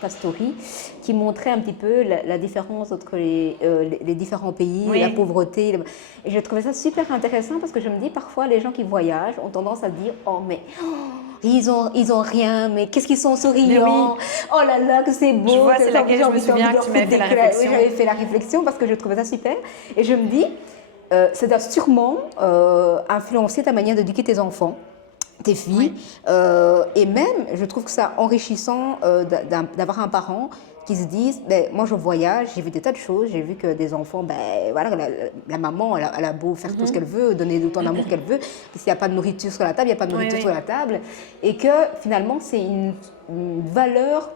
ta story qui montrait un petit peu la différence entre les différents pays, Oui. la pauvreté. Et je trouvais ça super intéressant parce que je me dis, parfois, les gens qui voyagent ont tendance à dire, oh, mais... ils ont rien, mais qu'est-ce qu'ils sont souriants. Oh là là, que c'est beau. Je vois, c'est laquelle je me souviens que tu m'avais fait la réflexion. Oui, j'avais fait la réflexion parce que je trouvais ça super. Et je me dis, ça doit sûrement influencer ta manière d'éduquer tes enfants, tes filles. Et même, je trouve que c'est enrichissant d'avoir un parent qui se disent, ben, moi je voyage, j'ai vu des tas de choses, j'ai vu que des enfants, ben, voilà, la maman, elle a beau faire tout ce qu'elle veut, donner autant d'amour qu'elle veut, s'il n'y a pas de nourriture sur la table, il n'y a pas de nourriture sur la table, et que finalement c'est une valeur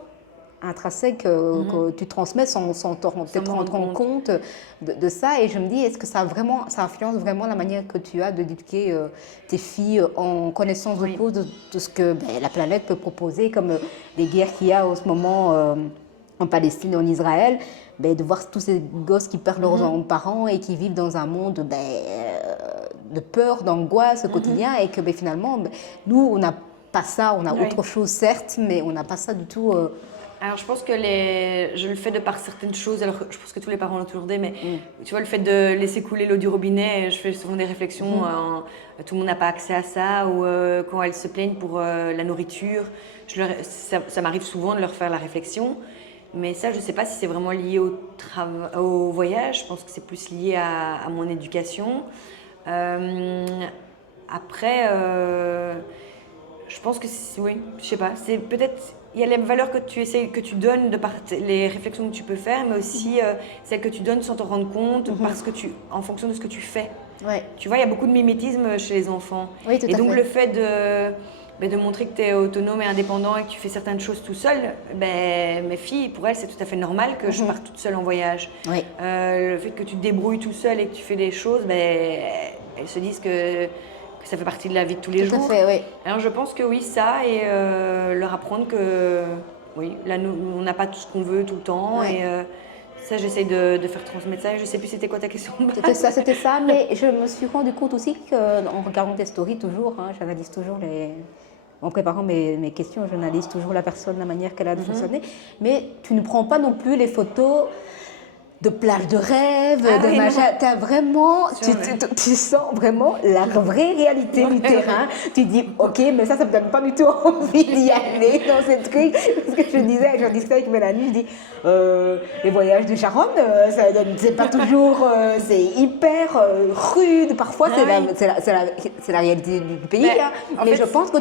intrinsèque que tu transmets sans te rendre compte de ça. Et je me dis, est-ce que ça influence vraiment la manière que tu as d'éduquer tes filles en connaissance de cause de ce que la planète peut proposer, comme les guerres qu'il y a en ce moment en Palestine et en Israël, de voir tous ces gosses qui perdent leurs parents et qui vivent dans un monde de peur, d'angoisse au quotidien, et que finalement, nous, on n'a pas ça, on a autre chose certes, mais on n'a pas ça du tout. Alors, je pense que je le fais de par certaines choses. Alors, je pense que tous les parents l'ont toujours dit, mais tu vois, le fait de laisser couler l'eau du robinet, je fais souvent des réflexions. Tout le monde n'a pas accès à ça, ou quand elles se plaignent pour la nourriture, ça m'arrive souvent de leur faire la réflexion. Mais ça, je ne sais pas si c'est vraiment lié au voyage. Je pense que c'est plus lié à mon éducation. Après, je pense que oui, je sais pas. C'est peut-être il y a les valeurs que tu donnes de par les réflexions que tu peux faire, mais aussi celles que tu donnes sans te rendre compte, parce que en fonction de ce que tu fais. Ouais. Tu vois, il y a beaucoup de mimétisme chez les enfants. Oui, tout à fait. Et donc le fait de montrer que tu es autonome et indépendant et que tu fais certaines choses tout seul, mes filles, pour elles, c'est tout à fait normal que je parte toute seule en voyage. Oui. Le fait que tu te débrouilles tout seul et que tu fais des choses, elles se disent que ça fait partie de la vie de tous les jours. Tout à fait, oui. Alors je pense que oui, ça, et leur apprendre que oui, là, on n'a pas tout ce qu'on veut tout le temps. Ouais. Et ça, j'essaye de faire transmettre ça. Je ne sais plus c'était quoi ta question. C'était ça, mais je me suis rendu compte aussi qu'en regardant tes stories, toujours, j'analyse toujours en préparant mes questions, j'analyse toujours la personne, la manière qu'elle a de fonctionner. Mais tu ne prends pas non plus les photos de plage de rêve, de machin. T'as vraiment, tu sens vraiment la vraie réalité du terrain. Tu dis, ok, mais ça me donne pas du tout envie d'y aller dans ces trucs. Parce que j'en discutais avec Mélanie, je dis, les voyages de Sharon, c'est pas toujours, c'est hyper rude. Parfois, c'est la réalité du pays. Mais je pense que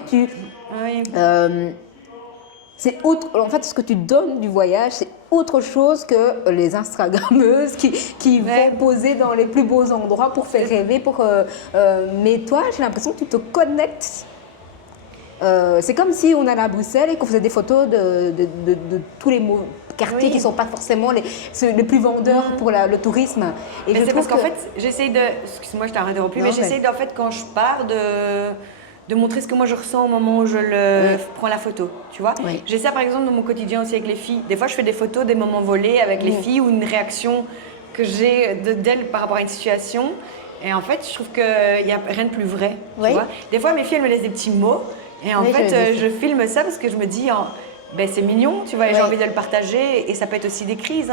c'est autre. En fait, ce que tu donnes du voyage, c'est autre chose que les Instagrammeuses qui vont poser dans les plus beaux endroits pour faire rêver. Mais toi, j'ai l'impression que tu te connectes. C'est comme si on allait à Bruxelles et qu'on faisait des photos de tous les quartiers qui ne sont pas forcément les plus vendeurs pour le tourisme. Et c'est parce qu'en fait, j'essaye de... Excuse-moi, je t'ai interrompu, mais j'essaye en fait, quand je pars, de montrer ce que moi je ressens au moment où je prends la photo, tu vois. Oui. J'ai ça par exemple dans mon quotidien aussi avec les filles. Des fois je fais des photos des moments volés avec les filles ou une réaction que j'ai d'elles par rapport à une situation. Et en fait je trouve qu'il n'y a rien de plus vrai, tu vois. Des fois mes filles elles me laissent des petits mots et en fait je filme ça parce que je me dis... c'est mignon, tu vois, et j'ai envie de le partager. Et ça peut être aussi des crises,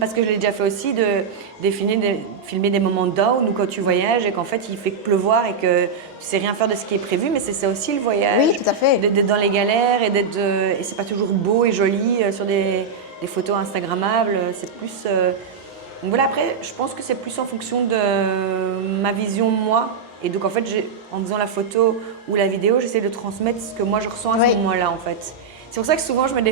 parce que je l'ai déjà fait aussi, de filmer des moments down ou quand tu voyages et qu'en fait il fait que pleuvoir et que tu sais rien faire de ce qui est prévu, mais c'est ça aussi le voyage. Oui, tout à fait. D'être dans les galères et c'est pas toujours beau et joli sur des photos instagrammables. C'est plus. Donc voilà, après, je pense que c'est plus en fonction de ma vision, moi. Et donc en fait, en faisant la photo ou la vidéo, j'essaie de transmettre ce que moi je ressens à ce moment-là, en fait. C'est pour ça que souvent je mets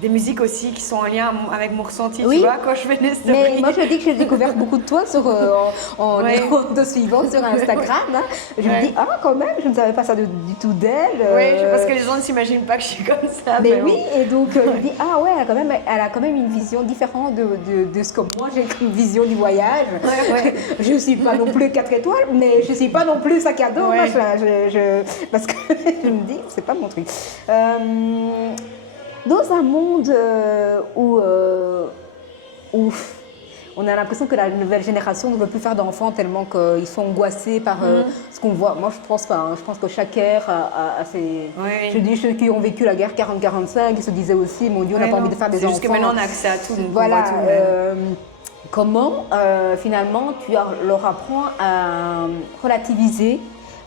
des musiques aussi qui sont en lien avec mon ressenti, Oui. tu vois, quand je fais des stories. Mais moi, je dis que j'ai découvert beaucoup de toi en Ouais. te suivant sur Instagram. Hein. Je me dis, ah, quand même, je ne savais pas ça du tout d'elle. Oui, parce que les gens ne s'imaginent pas que je suis comme ça. Mais bon. oui, et donc je me dis, ah ouais, elle a quand même une vision différente de ce que moi j'ai comme vision du voyage. Ouais. Je ne suis pas non plus 4 étoiles, mais je ne suis pas non plus sac à dos, Ouais. machin. Parce que je me dis, c'est pas mon truc. Dans un monde où on a l'impression que la nouvelle génération ne veut plus faire d'enfants tellement qu'ils sont angoissés par ce qu'on voit. Moi, je pense pas. Hein. Je pense que chaque ère a ses... Oui. Je dis ceux qui ont vécu la guerre 40-45, ils se disaient aussi, mon Dieu, on n'a pas envie de faire des enfants. C'est juste que maintenant, on a accès à tout. Donc Voilà. on voit tout, Comment, finalement, leur apprends à relativiser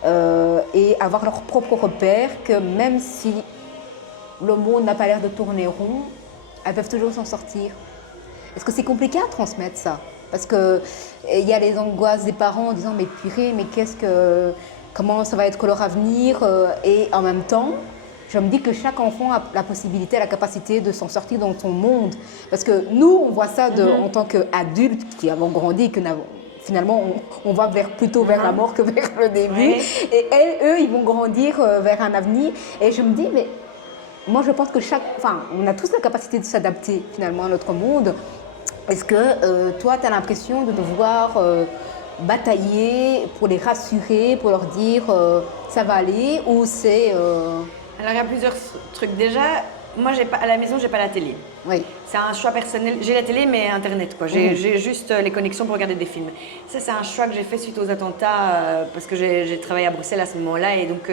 et avoir leurs propres repères, que même si le monde n'a pas l'air de tourner rond, elles peuvent toujours s'en sortir. Est-ce que c'est compliqué à transmettre ça? Parce qu'il y a les angoisses des parents en disant mais purée, mais comment ça va être leur avenir? Et en même temps, je me dis que chaque enfant a la possibilité, la capacité de s'en sortir dans son monde. Parce que nous, on voit ça en tant qu'adultes qui avons grandi, finalement, on va plutôt vers la mort que vers le début. Ouais. Et eux, ils vont grandir vers un avenir. Et je me dis, mais moi, je pense que on a tous la capacité de s'adapter finalement à notre monde. Est-ce que toi, tu as l'impression de devoir batailler pour les rassurer, pour leur dire ça va aller, ou c'est... Alors, il y a plusieurs trucs. Déjà, moi, à la maison, j'ai pas la télé. Oui. C'est un choix personnel. J'ai la télé, mais Internet, quoi. J'ai juste les connexions pour regarder des films. Ça, c'est un choix que j'ai fait suite aux attentats, parce que j'ai travaillé à Bruxelles à ce moment-là. Et donc,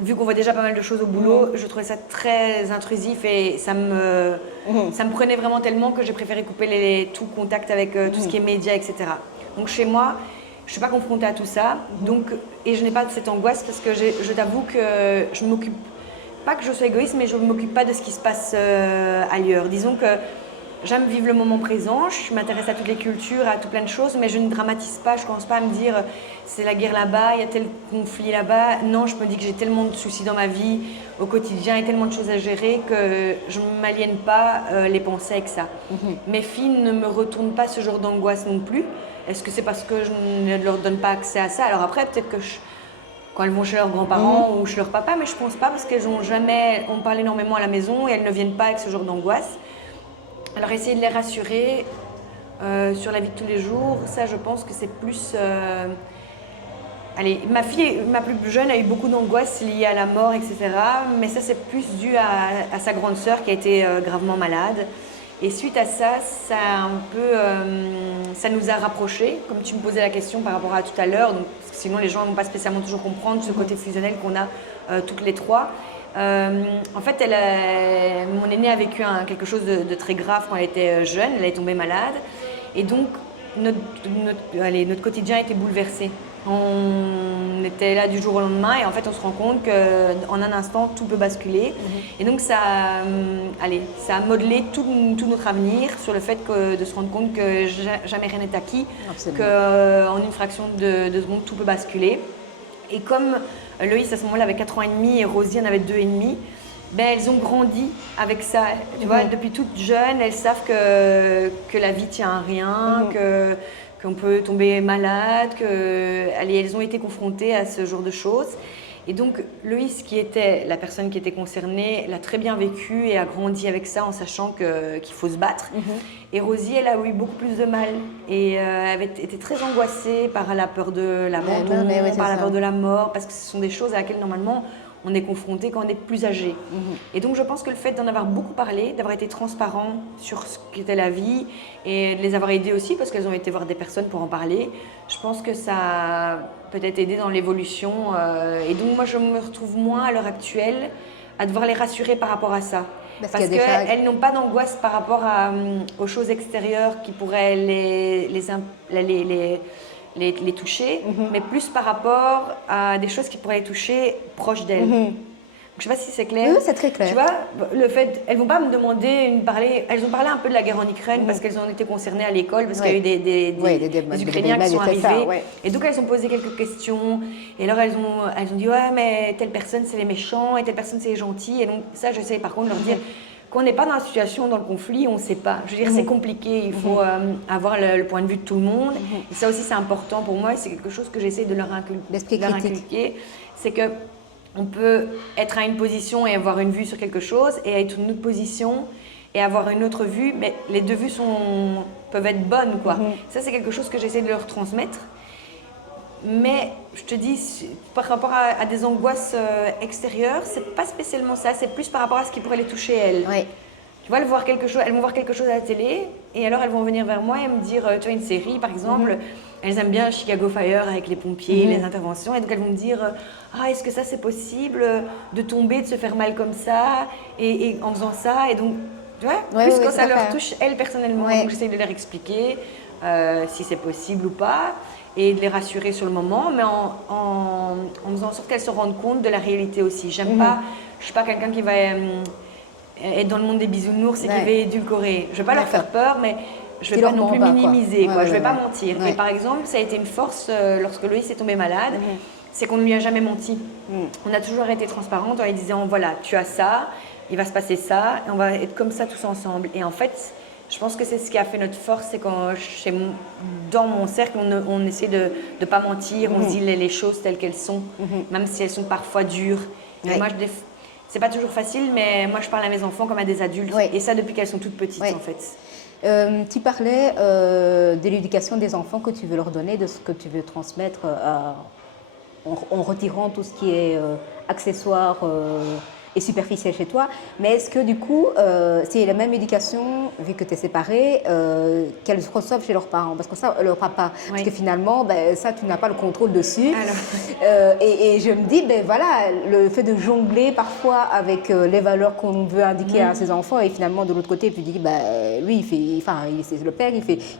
vu qu'on voit déjà pas mal de choses au boulot, je trouvais ça très intrusif et ça me prenait vraiment tellement que j'ai préféré couper tout contact avec tout ce qui est médias, etc. Donc, chez moi, je ne suis pas confrontée à tout ça. Donc, et je n'ai pas cette angoisse parce que je t'avoue que je ne m'occupe pas, que je sois égoïste, mais je ne m'occupe pas de ce qui se passe ailleurs. Disons que j'aime vivre le moment présent, je m'intéresse à toutes les cultures, à tout plein de choses, mais je ne dramatise pas, je ne commence pas à me dire c'est la guerre là-bas, il y a tel conflit là-bas. Non, je me dis que j'ai tellement de soucis dans ma vie au quotidien et tellement de choses à gérer que je ne m'aliène pas les pensées avec ça. Mes filles ne me retournent pas ce genre d'angoisse non plus. Est-ce que c'est parce que je ne leur donne pas accès à ça? Alors après, peut-être que quand elles vont chez leurs grands-parents ou chez leur papa, mais je ne pense pas parce on parle énormément à la maison et elles ne viennent pas avec ce genre d'angoisse. Alors essayer de les rassurer sur la vie de tous les jours, ça je pense que c'est plus... Allez, ma plus jeune a eu beaucoup d'angoisse liée à la mort, etc. Mais ça c'est plus dû à sa grande sœur qui a été gravement malade. Et suite à ça, ça nous a rapprochés, comme tu me posais la question par rapport à tout à l'heure. Donc, parce que sinon les gens ne vont pas spécialement toujours comprendre ce côté fusionnel qu'on a toutes les trois. En fait, mon aînée a vécu quelque chose de très grave quand elle était jeune, elle est tombée malade. Et donc, notre quotidien a été bouleversé. On était là du jour au lendemain et en fait, on se rend compte qu'en un instant, tout peut basculer. Et donc, ça a modelé tout notre avenir sur le fait de se rendre compte que jamais rien n'est acquis, qu'en une fraction de seconde, tout peut basculer. Et comme Loïs, à ce moment-là, avait 4 ans et demi et Rosie en avait 2 et demi, elles ont grandi avec ça. Tu vois, depuis toutes jeunes, elles savent que la vie tient à rien, qu'on peut tomber malade, elles ont été confrontées à ce genre de choses. Et donc, Loïs, qui était la personne qui était concernée, l'a très bien vécu et a grandi avec ça en sachant qu'il faut se battre. Et Rosie, elle a eu beaucoup plus de mal et elle avait été très angoissée par la peur de l'abandon, par la peur de la mort, parce que ce sont des choses à laquelle normalement on est confronté quand on est plus âgé. Et donc je pense que le fait d'en avoir beaucoup parlé, d'avoir été transparent sur ce qu'était la vie et de les avoir aidées aussi, parce qu'elles ont été voir des personnes pour en parler, je pense que ça a peut-être aidé dans l'évolution. Et donc moi je me retrouve moins à l'heure actuelle à devoir les rassurer par rapport à ça. Parce qu'elles n'ont pas d'angoisse par rapport aux choses extérieures qui pourraient les toucher, mais plus par rapport à des choses qui pourraient les toucher proches d'elles. Je ne sais pas si c'est clair. Oui, c'est très clair. Tu vois, le fait, elles ne vont pas me demander, elles ont parlé un peu de la guerre en Ukraine parce qu'elles ont été concernées à l'école, parce qu'il y a eu des Ukrainiens qui sont arrivés. Et donc elles ont posé quelques questions. Et alors elles ont dit ouais mais telle personne c'est les méchants et telle personne c'est les gentils. Et donc ça j'essaie par contre de leur dire quand on n'est pas dans la situation, dans le conflit, on ne sait pas. Je veux dire, c'est compliqué, il faut avoir le point de vue de tout le monde. Et ça aussi, c'est important pour moi, et c'est quelque chose que j'essaie de leur inculquer. C'est qu'on peut être à une position et avoir une vue sur quelque chose, et être une autre position et avoir une autre vue, mais les deux vues peuvent être bonnes, quoi. Ça, c'est quelque chose que j'essaie de leur transmettre. Mais je te dis, par rapport à des angoisses extérieures, c'est pas spécialement ça, c'est plus par rapport à ce qui pourrait les toucher elles. Oui. Tu vois, elles vont voir quelque chose à la télé, et alors elles vont venir vers moi et me dire, tu vois, une série par exemple, elles aiment bien Chicago Fire avec les pompiers, les interventions, et donc elles vont me dire, est-ce que ça c'est possible de tomber, de se faire mal comme ça, et en faisant ça, et donc, tu vois, plus quand ça leur touche elles personnellement, donc j'essaie de leur expliquer si c'est possible ou pas, et de les rassurer sur le moment, mais en faisant en sorte qu'elles se rendent compte de la réalité aussi. Je suis pas quelqu'un qui va être dans le monde des bisounours et qui va édulcorer. Je ne vais pas leur faire peur, mais je ne vais pas non plus minimiser. Je ne vais pas mentir. Et par exemple, ça a été une force lorsque Loïs est tombé malade, c'est qu'on ne lui a jamais menti. On a toujours été transparente en lui disant, voilà, tu as ça, il va se passer ça, et on va être comme ça tous ensemble. Et en fait, je pense que c'est ce qui a fait notre force, c'est quand dans mon cercle, on essaie de ne pas mentir, on se dit les choses telles qu'elles sont, même si elles sont parfois dures. Et moi, c'est pas toujours facile, mais moi, je parle à mes enfants comme à des adultes, et ça depuis qu'elles sont toutes petites, en fait. Tu parlais de l'éducation des enfants que tu veux leur donner, de ce que tu veux transmettre en retirant tout ce qui est accessoires et superficiel chez toi, mais est-ce que du coup, c'est la même éducation, vu que tu es séparée, qu'elles reçoivent chez leurs parents, parce que ça, leur papa, parce que finalement, ça, tu n'as pas le contrôle dessus. Et je me dis, voilà, le fait de jongler parfois avec les valeurs qu'on veut indiquer à ses enfants, et finalement, de l'autre côté, tu dis, lui, c'est le père,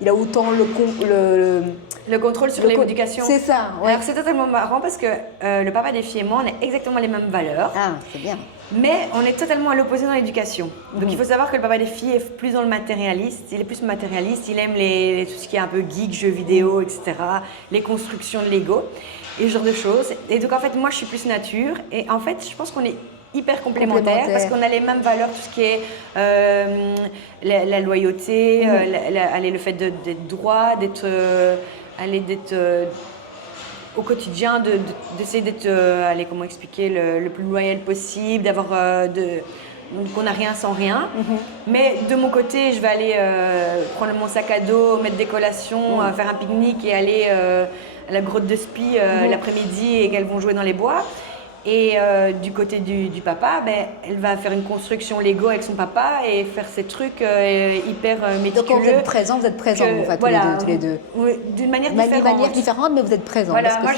il a autant le contrôle sur l'éducation. C'est ça, Alors, c'est totalement marrant parce que le papa des filles et moi, on a exactement les mêmes valeurs. Ah, c'est bien. Mais on est totalement à l'opposé dans l'éducation. Donc il faut savoir que le papa des filles est plus dans le matérialiste. Il est plus matérialiste, il aime tout ce qui est un peu geek, jeux vidéo, etc. Les constructions de Lego et ce genre de choses. Et donc en fait, moi je suis plus nature. Et en fait, je pense qu'on est hyper complémentaires parce qu'on a les mêmes valeurs, tout ce qui est la loyauté, le fait d'être droit, d'être au quotidien, d'essayer d'être, comment expliquer, le plus loyal possible, d'avoir qu'on n'a rien sans rien. Mais de mon côté, je vais aller prendre mon sac à dos, mettre des collations, faire un pique-nique et aller à la grotte de Spi l'après-midi et qu'elles vont jouer dans les bois. Et du côté du papa, elle va faire une construction Lego avec son papa et faire ces trucs hyper méticuleux. Donc quand vous êtes présents en fait, tous les deux. D'une manière différente, mais vous êtes présents. Voilà, moi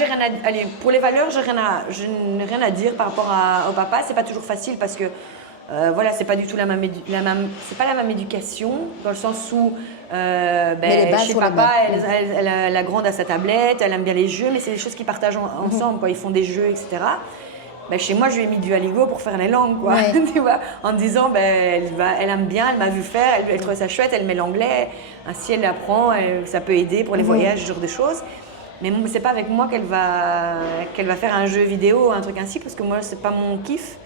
pour les valeurs, je n'ai rien à dire par rapport au papa. C'est pas toujours facile parce que c'est pas du tout la même éducation, dans le sens où chez papa, la grande a sa tablette, elle aime bien les jeux, mais c'est des choses qu'ils partagent ensemble, ils font des jeux, etc. Chez moi, je lui ai mis du Aligo pour faire les langues, quoi. Tu vois, en me disant, elle aime bien, elle m'a vu faire, elle trouve ça chouette, elle met l'anglais, ainsi elle apprend, ça peut aider pour les voyages, ce genre de choses. Mais c'est pas avec moi qu'elle va faire un jeu vidéo, un truc ainsi, parce que moi, c'est pas mon kiff.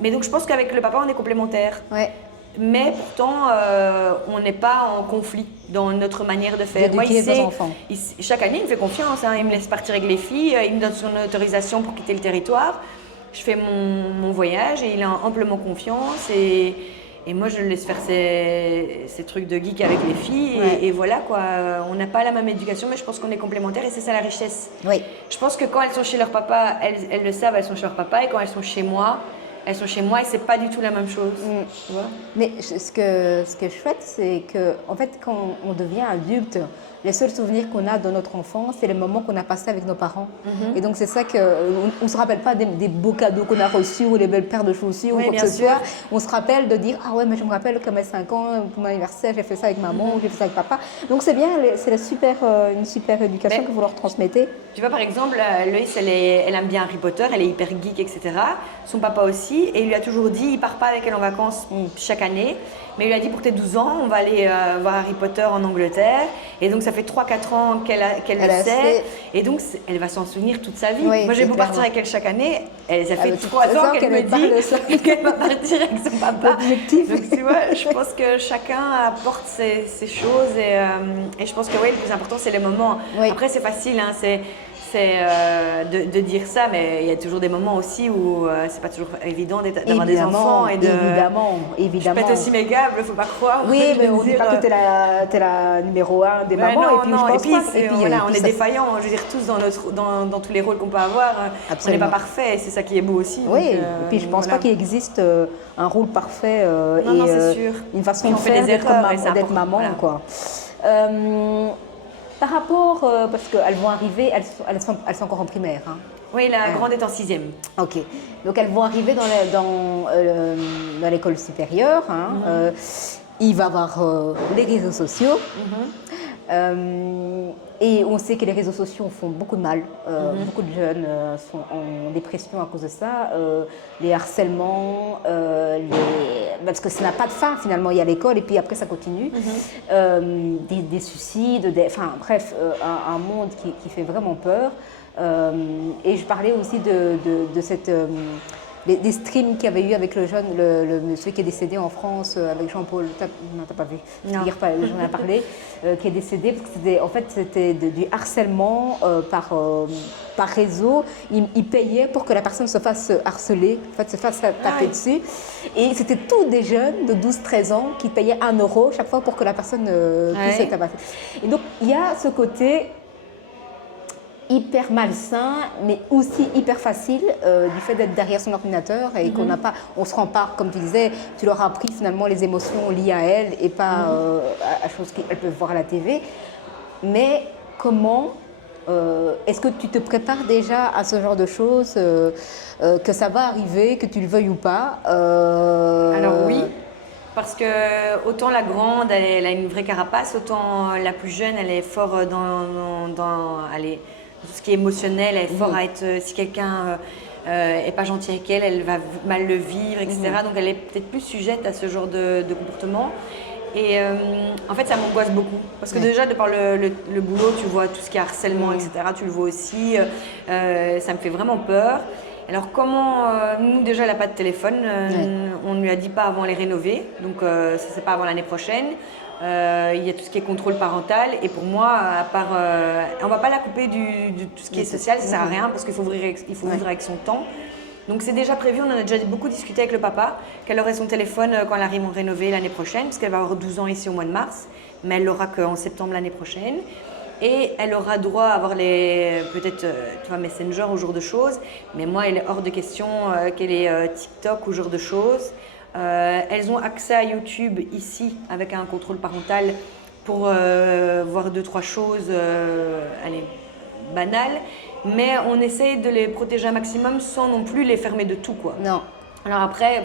Mais donc, je pense qu'avec le papa, on est complémentaires. Mais pourtant, on n'est pas en conflit dans notre manière de faire. Moi, chaque année, il me fait confiance. Il me laisse partir avec les filles, il me donne son autorisation pour quitter le territoire. Je fais mon voyage et il a amplement confiance. Et moi, je le laisse faire ces trucs de geek avec les filles. Et voilà, quoi. On n'a pas la même éducation, mais je pense qu'on est complémentaires et c'est ça la richesse. Je pense que quand elles sont chez leur papa, elles le savent, elles sont chez leur papa. Et quand elles sont chez moi et c'est pas du tout la même chose. Tu vois. Mais ce que est chouette, c'est que en fait, quand on devient adulte, les seuls souvenirs qu'on a de notre enfance, c'est les moments qu'on a passés avec nos parents. Et donc c'est ça qu'on ne se rappelle pas des beaux cadeaux qu'on a reçus ou les belles paires de chaussures ou quoi que ce soit. On se rappelle de dire, ah ouais, mais je me rappelle qu'à mes 5 ans, pour mon anniversaire, j'ai fait ça avec maman ou j'ai fait ça avec papa. Donc c'est bien, c'est une super éducation que vous leur transmettez. Tu vois, par exemple, Loïs, elle aime bien Harry Potter, elle est hyper geek, etc. Son papa aussi, et il lui a toujours dit, il part pas avec elle en vacances chaque année, mais il lui a dit, pour tes 12 ans, on va aller voir Harry Potter en Angleterre. Et donc, ça fait 3-4 ans qu'elle le sait, et donc, elle va s'en souvenir toute sa vie. Oui, moi, j'ai beau partir avec elle chaque année, ça fait 3 ans qu'elle me dit qu'elle va partir avec son papa. Donc, tu vois, je pense que chacun apporte ses choses, et je pense que, oui, le plus important, c'est les moments. Oui. Après, c'est facile, hein, de dire ça, mais il y a toujours des moments aussi où c'est pas toujours évident d'avoir des enfants. Évidemment. Je pète aussi mes câbles, faut pas croire. Oui, mais on dit pas que t'es la numéro 1 des mamans, non, et puis non. je pense pas. Et puis, on est défaillants, je veux dire, tous dans tous les rôles qu'on peut avoir. Absolument. On n'est pas parfait, et c'est ça qui est beau aussi. Oui, et puis je pense pas qu'il existe un rôle parfait non, c'est sûr. Une façon de faire d'être maman, voilà. quoi. Par rapport, parce qu'elles vont arriver, elles sont encore en primaire. Hein. Oui, la grande est en 6e. Ok, donc elles vont arriver dans l'école supérieure. Hein. Il va y avoir les réseaux sociaux. Et on sait que les réseaux sociaux font beaucoup de mal. Beaucoup de jeunes sont en dépression à cause de ça. Les harcèlements, parce que ça n'a pas de fin finalement. Il y a l'école et puis après ça continue. Des suicides, enfin bref, un monde qui fait vraiment peur. Et je parlais aussi de cette... des streams qu'il y avait eu avec le jeune, le monsieur qui est décédé en France, avec Jean-Paul, non, t'as pas vu, hier j'en ai parlé, qui est décédé parce que c'était du harcèlement par réseau. Il payait pour que la personne se fasse harceler, en fait, se fasse taper dessus. Et c'était tous des jeunes de 12-13 ans qui payaient 1 euro chaque fois pour que la personne puisse se tabasser. Et donc il y a ce côté hyper malsain, mais aussi hyper facile du fait d'être derrière son ordinateur et qu'on n'a pas, on se rend pas, comme tu disais, tu leur as appris finalement les émotions liées à elles et pas à choses qu'elles peuvent voir à la TV. Mais comment est-ce que tu te prépares déjà à ce genre de choses, que ça va arriver, que tu le veuilles ou pas Alors oui. Parce que autant la grande, elle a une vraie carapace, autant la plus jeune, elle est fort tout ce qui est émotionnel, elle est fort à être, si quelqu'un est pas gentil avec elle, elle va mal le vivre, etc. Donc elle est peut-être plus sujette à ce genre de comportement. Et en fait, ça m'angoisse beaucoup. Parce que déjà, de par le boulot, tu vois tout ce qui est harcèlement, etc. Tu le vois aussi. Ça me fait vraiment peur. Alors comment, nous déjà, elle n'a pas de téléphone. On ne lui a dit pas avant les rénover. Donc ça, c'est pas avant l'année prochaine. Il y a tout ce qui est contrôle parental et pour moi, à part, on ne va pas la couper de tout ce qui est social, ça ne sert à rien parce qu'il faut vivre avec son temps. Donc c'est déjà prévu, on en a déjà beaucoup discuté avec le papa, qu'elle aurait son téléphone quand elle arrive rénové l'année prochaine, parce qu'elle va avoir 12 ans ici au mois de mars, mais elle l'aura qu'en septembre l'année prochaine. Et elle aura droit à avoir peut-être Messenger ou ce genre de choses, mais moi, il est hors de question qu'elle ait TikTok ou ce genre de choses. Elles ont accès à YouTube ici avec un contrôle parental pour voir 2-3 choses banales, mais on essaye de les protéger un maximum sans non plus les fermer de tout, quoi. Non. Alors après,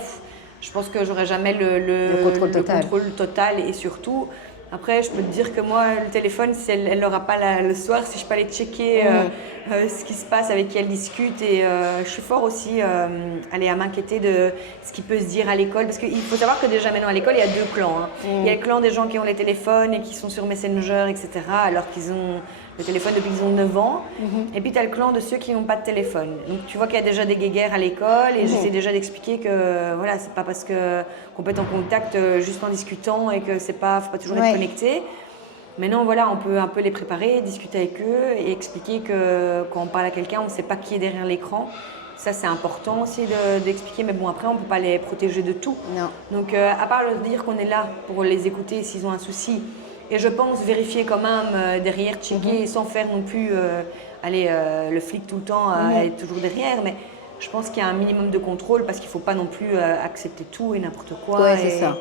je pense que j'aurai jamais le contrôle total et surtout. Après, je peux te dire que moi, le téléphone, si elle l'aura pas le soir, si je peux aller checker ce qui se passe, avec qui elle discute. Et je suis fort aussi à m'inquiéter de ce qui peut se dire à l'école. Parce qu'il faut savoir que déjà maintenant à l'école, il y a 2 clans. Hein. Il y a le clan des gens qui ont les téléphones et qui sont sur Messenger, etc. Alors qu'ils ont le téléphone depuis qu'ils ont 9 ans. Et puis tu as le clan de ceux qui n'ont pas de téléphone. Donc tu vois qu'il y a déjà des guéguerres à l'école et j'essaie déjà d'expliquer que voilà, c'est pas parce qu'on peut être en contact juste en discutant et que faut pas toujours être connecté. Maintenant voilà, on peut un peu les préparer, discuter avec eux et expliquer que quand on parle à quelqu'un, on ne sait pas qui est derrière l'écran. Ça c'est important aussi d'expliquer, mais bon après on ne peut pas les protéger de tout. Non. Donc à part leur dire qu'on est là pour les écouter s'ils ont un souci, et je pense vérifier quand même derrière, checker, sans faire non plus le flic tout le temps à être toujours derrière. Mais je pense qu'il y a un minimum de contrôle parce qu'il ne faut pas non plus accepter tout et n'importe quoi. Ouais, c'est ça.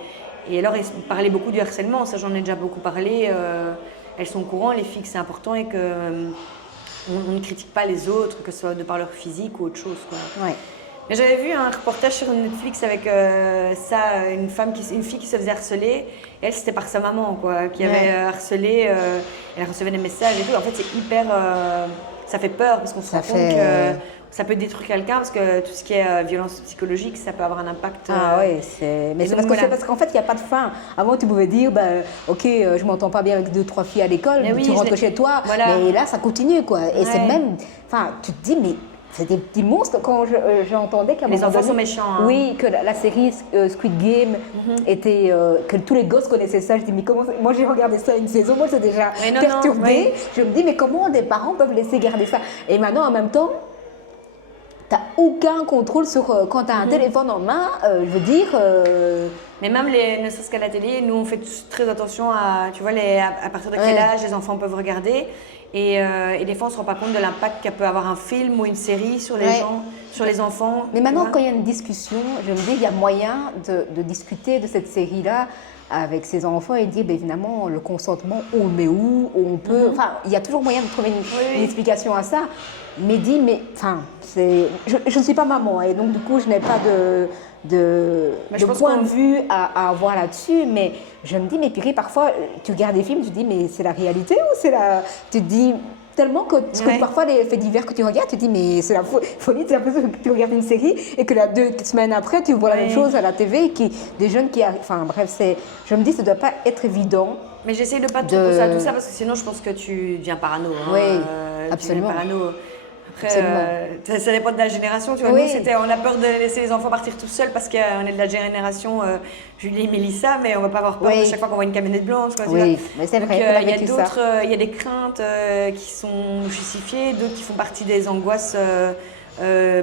Et alors, elles parlaient beaucoup du harcèlement, ça j'en ai déjà beaucoup parlé. Elles sont au courant, les filles, que c'est important et qu'on ne critique pas les autres, que ce soit de par leur physique ou autre chose, quoi. Ouais. Mais j'avais vu un reportage sur Netflix avec une fille qui se faisait harceler. Et elle, c'était par sa maman, quoi, qui avait harcelé. Elle recevait des messages et tout. En fait, ça fait peur parce qu'on se Ça rend compte fait- que ça peut détruire quelqu'un parce que tout ce qui est violence psychologique, ça peut avoir un impact. Ah oui, mais et c'est donc, parce voilà. parce qu'en fait, il n'y a pas de fin. Avant, tu pouvais dire, ben, ok, je m'entends pas bien avec 2-3 filles à l'école, Mais oui, tu je rentres l'ai- chez toi, Voilà. mais là, ça continue, quoi. Et c'est Ouais. même, enfin, tu te dis, mais c'est des petits monstres. Quand j'entendais qu'à un Les moment enfants donné- sont méchants, hein. Oui, que la série Squid Game était, que tous les gosses connaissaient ça. Je dis, mais comment moi, j'ai regardé ça une saison, moi, c'est déjà Mais non, perturbée. oui. Je me dis, mais comment des parents peuvent laisser garder ça? Et maintenant, en même temps, t'as aucun contrôle sur quand tu as un téléphone en main, je veux dire. Mais même ne serait-ce qu'à la télé, nous on fait tous très attention à, tu vois, à partir de quel Ouais. âge les enfants peuvent regarder. Et des fois on ne se rend pas compte de l'impact qu'a peut avoir un film ou une série sur les Ouais. gens, sur les enfants. Mais tu maintenant, vois. quand il y a une discussion, je me dis, il y a moyen de discuter de cette série-là avec ses enfants et dire, ben, évidemment, le consentement, on le met où, on peut. Enfin, il y a toujours moyen de trouver Oui. une explication à ça. Mais dis, mais enfin, je ne suis pas maman et donc du coup, je n'ai pas Mais je de pense point qu'on- de vue à avoir là-dessus. Mais je me dis, mais purée, parfois, tu regardes des films, tu te dis, mais c'est la réalité ou c'est la. Tu te dis. Tellement que, Ouais. parfois les faits divers que tu regardes, tu te dis mais c'est la folie, tu as l'impression que tu regardes une série et que 2 semaines après tu vois la même Ouais. chose à la TV, des jeunes qui arrivent, enfin bref, je me dis ça ne doit pas être évident. Mais j'essaye de pas trop de- pousser à tout ça parce que sinon je pense que tu deviens parano. Hein. Oui, Tu absolument. deviens parano. Après, Absolument. ça dépend de la génération. Tu vois, Oui. nous, on a peur de laisser les enfants partir tout seuls parce qu'on est de la génération Julie et Mélissa, mais on va pas avoir peur Oui. de chaque fois qu'on voit une camionnette blanche. Quoi, tu Oui, vois. mais c'est Donc, vrai, on a il y a vécu ça. d'autres, il y a des craintes qui sont justifiées, d'autres qui font partie des angoisses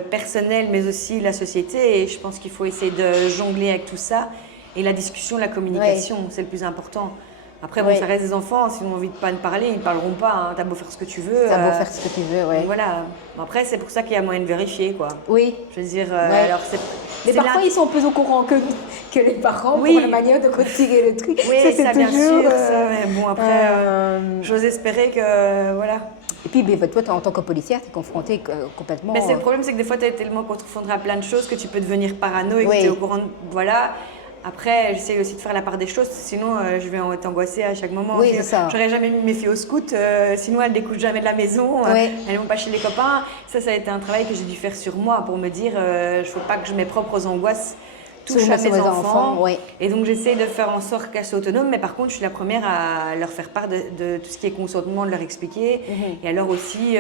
personnelles, mais aussi la société. Et je pense qu'il faut essayer de jongler avec tout ça. Et la discussion, la communication, c'est le plus important. Après, bon, Oui. ça reste des enfants. S'ils ont envie de pas parler, ils ne parleront pas. Hein. T'as beau faire ce que tu veux. T'as beau faire ce que tu veux, ouais. Donc voilà. Bon, après, c'est pour ça qu'il y a moyen de vérifier, quoi. Oui. Je veux dire, Ouais. alors Mais c'est parfois là- ils sont plus au courant que les parents Oui. pour la manière de retirer le truc. Oui, c'est ça, bien toujours, sûr. Ça, mais bon, après, j'ose espérer que, voilà. Et puis ben, toi, en tant que policière, tu es confrontée complètement. Mais c'est le problème, c'est que des fois, tu es tellement confronté à plein de choses que tu peux devenir parano et que Oui. tu es au courant. Voilà. Après, j'essaie aussi de faire la part des choses, sinon je vais être angoissée à chaque moment. Oui, Je- c'est ça. J'aurais jamais mis mes filles au scout, sinon elles découchent jamais de la maison, Oui. elles vont pas chez les copains. Ça a été un travail que j'ai dû faire sur moi pour me dire, il ne faut pas que mes propres angoisses touchent à Sur mes mes enfants. enfants, oui. Et donc j'essaie de faire en sorte qu'elles soient autonomes, mais par contre je suis la première à leur faire part de tout ce qui est consentement, de leur expliquer. Et alors aussi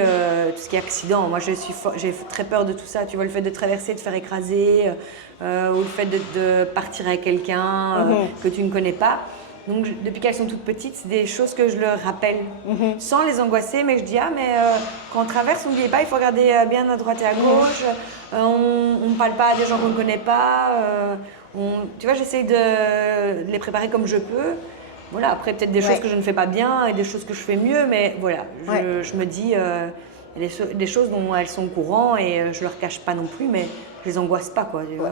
tout ce qui est accident. Moi j'ai très peur de tout ça. Tu vois, le fait de traverser, de faire écraser, ou le fait de partir avec quelqu'un que tu ne connais pas. Donc depuis qu'elles sont toutes petites, c'est des choses que je leur rappelle, sans les angoisser, mais je dis quand on traverse, n'oubliez pas, il faut regarder bien à droite et à gauche, on ne parle pas à des gens qu'on ne connaît pas, tu vois, j'essaye de les préparer comme je peux. Voilà, après peut-être des Ouais. choses que je ne fais pas bien et des choses que je fais mieux, mais voilà, je me dis, il y a des choses dont elles sont au courant et je ne leur cache pas non plus, mais je les angoisse pas, quoi, tu vois.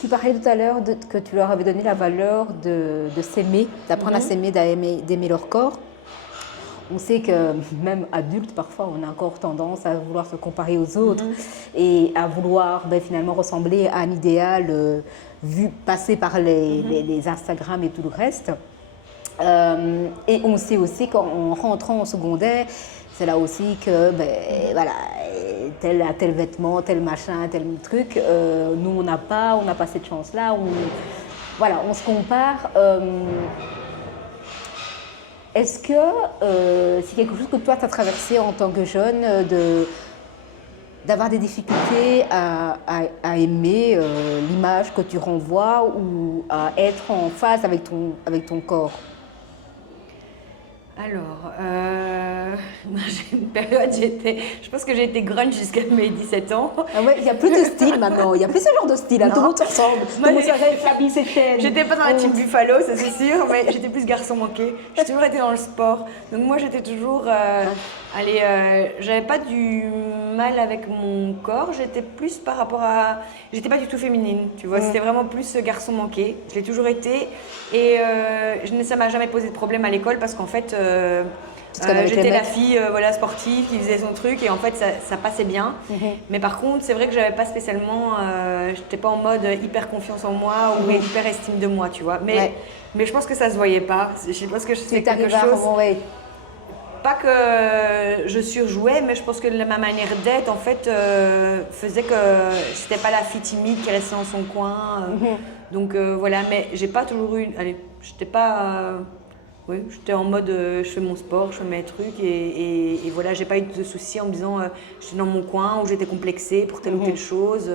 Tu parlais tout à l'heure que tu leur avais donné la valeur de s'aimer, d'apprendre à s'aimer, d'aimer leur corps. On sait que même adultes, parfois, on a encore tendance à vouloir se comparer aux autres et à vouloir finalement ressembler à un idéal vu passer par les Instagram et tout le reste. Et on sait aussi qu'en rentrant en secondaire, c'est là aussi que, voilà, tel vêtement, tel machin, tel truc, nous on n'a pas cette chance-là. Voilà, on se compare. Est-ce que c'est quelque chose que toi tu as traversé en tant que jeune, d'avoir des difficultés à aimer l'image que tu renvoies ou à être en phase avec ton corps? Alors, moi, j'ai une période, je pense que j'ai été grunge jusqu'à mes 17 ans. Ah ouais, il n'y a plus de style maintenant, il n'y a plus ce genre de style, hein. Tout le monde se ressemble, tout Moi, le monde s'habille ses chaînes. J'étais pas dans la team Buffalo, ça c'est sûr, mais j'étais plus garçon manqué. J'ai toujours été dans le sport. Donc moi j'étais toujours... j'avais pas du mal avec mon corps, j'étais plus par rapport à... J'étais pas du tout féminine, tu vois, c'était vraiment plus garçon manqué. Je l'ai toujours été et ça m'a jamais posé de problème à l'école parce qu'en fait... j'étais la fille sportive qui faisait son truc et en fait ça passait bien. Mais par contre, c'est vrai que j'avais pas spécialement, j'étais pas en mode hyper confiance en moi ou hyper estime de moi, tu vois. Mais je pense que ça se voyait pas. Je sais pas ce que je fais quelque chose. pas que je surjouais, mais je pense que ma manière d'être, en fait, faisait que j'étais pas la fille timide qui restait dans son coin. Donc voilà, mais j'ai pas toujours eu... Allez, j'étais pas... oui, j'étais en mode, je fais mon sport, je fais mes trucs et voilà, j'ai pas eu de soucis en me disant, j'étais dans mon coin ou j'étais complexée pour telle ou telle chose.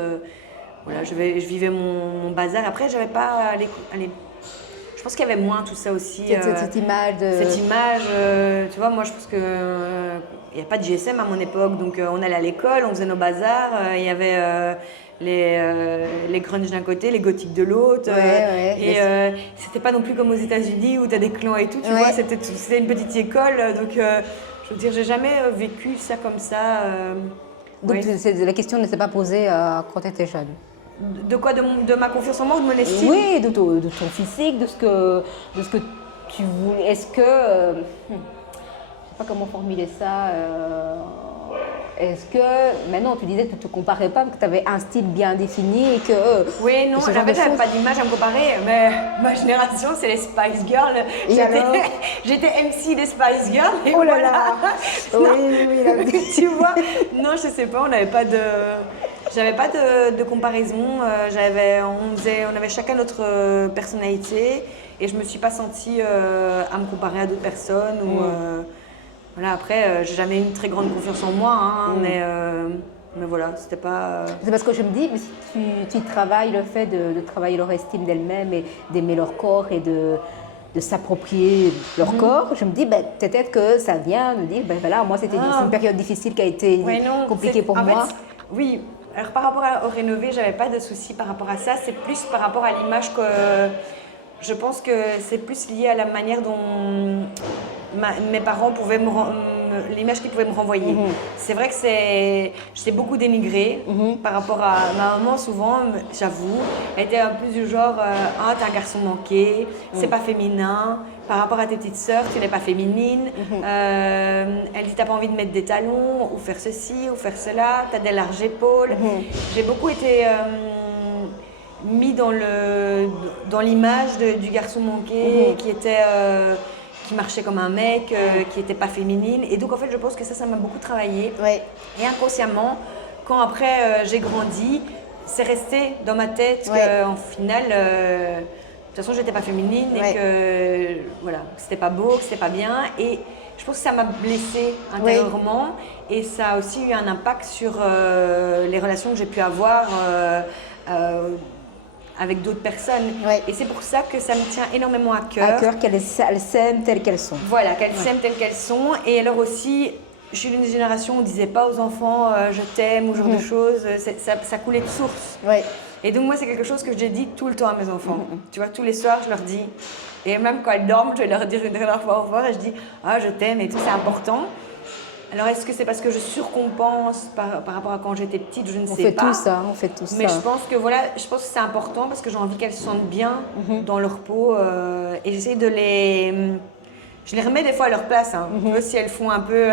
Voilà, je vivais mon bazar. Après, j'avais pas... Allez, je pense qu'il y avait moins tout ça aussi. Cette image de... Cette image, tu vois, moi je pense que il n'y a pas de GSM à mon époque, donc on allait à l'école, on faisait nos bazars, il y avait les grunge d'un côté, les gothiques de l'autre, et c'était pas non plus comme aux États-Unis où tu as des clans et tout, tu vois, c'était une petite école, donc je veux dire, j'ai jamais vécu ça comme ça. Donc la question ne s'est pas posée quand tu étais jeune. De quoi, de ma confiance en moi ou de mon estime? Oui, de ton physique, de ce que tu voulais. Est-ce que... je ne sais pas comment formuler ça. Est-ce que... Maintenant, tu disais que tu ne te comparais pas, que tu avais un style bien défini et que... Oui, non, en fait, j'avais pas d'image à me comparer, mais ma génération, c'est les Spice Girls. J'étais MC des Spice Girls. Et oh là voilà. là. Oui. Tu vois? Non, je sais pas, on n'avait pas de... J'avais pas de comparaison, on avait chacun notre personnalité et je me suis pas sentie à me comparer à d'autres personnes. Voilà, après, j'ai jamais eu une très grande confiance en moi, hein, mais voilà, c'était pas... C'est parce que je me dis, mais si tu travailles le fait de travailler leur estime d'elles-mêmes et d'aimer leur corps et de s'approprier leur corps, je me dis peut-être que ça vient de dire, voilà, moi c'était une période difficile qui a été compliquée pour moi. Fait, oui. Alors par rapport au rénové, j'avais pas de soucis par rapport à ça. C'est plus par rapport à l'image que je pense que c'est plus lié à la manière dont mes parents pouvaient l'image qu'ils pouvaient me renvoyer. C'est vrai que j'étais beaucoup dénigrée par rapport à ma maman. Souvent, j'avoue, elle était un peu du genre t'es un garçon manqué, c'est pas féminin. Par rapport à tes petites sœurs, tu n'es pas féminine. Elle dit t'as pas envie de mettre des talons ou faire ceci ou faire cela. T'as des larges épaules. J'ai beaucoup été mis dans l'image du garçon manqué qui marchait comme un mec, qui n'était pas féminine. Et donc en fait, je pense que ça m'a beaucoup travaillé. Et inconsciemment, quand après j'ai grandi, c'est resté dans ma tête qu'en final. De toute façon, j'étais pas féminine et que voilà, c'était pas beau, que c'était pas bien. Et je pense que ça m'a blessée intérieurement et ça a aussi eu un impact sur les relations que j'ai pu avoir avec d'autres personnes. Et c'est pour ça que ça me tient énormément à cœur. À cœur qu'elles s'aiment telles qu'elles sont. Voilà, qu'elles s'aiment telles qu'elles sont. Et alors aussi, je suis d'une génération où on ne disait pas aux enfants je t'aime ou ce genre de choses. Ça coulait de source. Et donc moi, c'est quelque chose que j'ai dit tout le temps à mes enfants. Tu vois, tous les soirs, je leur dis, et même quand elles dorment, je vais leur dire une dernière fois au revoir et je dis je t'aime et tout, c'est important. Alors est-ce que c'est parce que je surcompense par rapport à quand j'étais petite, je ne sais pas. On fait tout ça. Mais je pense que c'est important parce que j'ai envie qu'elles se sentent bien dans leur peau et j'essaie je les remets des fois à leur place. Tu vois, si elles font un peu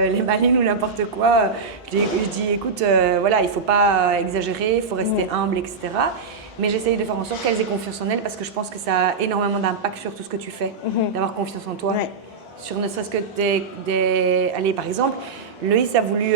les malines ou n'importe quoi, je dis écoute, voilà, il ne faut pas exagérer, il faut rester humble, etc. Mais j'essaye de faire en sorte qu'elles aient confiance en elles parce que je pense que ça a énormément d'impact sur tout ce que tu fais, d'avoir confiance en toi. Sur ne serait-ce que Allez, par exemple, Loïs a voulu...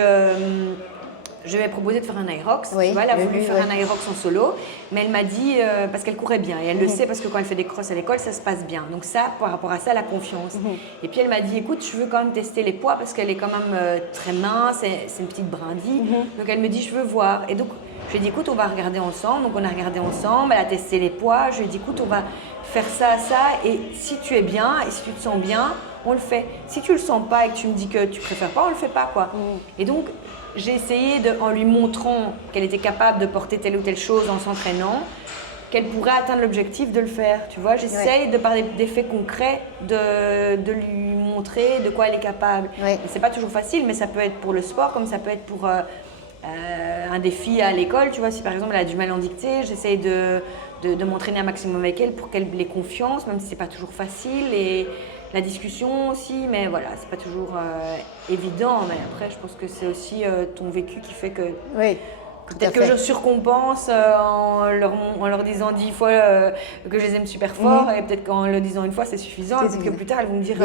je lui ai proposé de faire un Aerox, tu vois, elle a voulu faire un Aerox en solo, mais elle m'a dit, parce qu'elle courait bien, et elle le sait parce que quand elle fait des crosses à l'école, ça se passe bien. Donc ça, par rapport à ça, la confiance. Et puis elle m'a dit, écoute, je veux quand même tester les poids parce qu'elle est quand même très mince, c'est une petite brindille, donc elle me dit, je veux voir. Et donc, je lui ai dit, écoute, on va regarder ensemble. Donc on a regardé ensemble, elle a testé les poids, je lui ai dit, écoute, on va faire ça, et si tu es bien, et si tu te sens bien, on le fait. Si tu le sens pas et que tu me dis que tu préfères pas, on le fait pas, quoi. Et donc, j'ai essayé, en lui montrant qu'elle était capable de porter telle ou telle chose en s'entraînant, qu'elle pourrait atteindre l'objectif de le faire. Tu vois, j'essaye de par des faits concrets de lui montrer de quoi elle est capable. C'est pas toujours facile, mais ça peut être pour le sport, comme ça peut être pour un défi à l'école. Tu vois, si par exemple elle a du mal en dictée, j'essaye de m'entraîner un maximum avec elle pour qu'elle ait confiance, même si c'est pas toujours facile. Et la discussion aussi, mais voilà, c'est pas toujours évident. Mais après, je pense que c'est aussi ton vécu qui fait que Peut-être que je surcompense en leur disant 10 fois que je les aime super fort, et peut-être qu'en le disant une fois c'est suffisant, et peut-être que plus tard elles vont me dire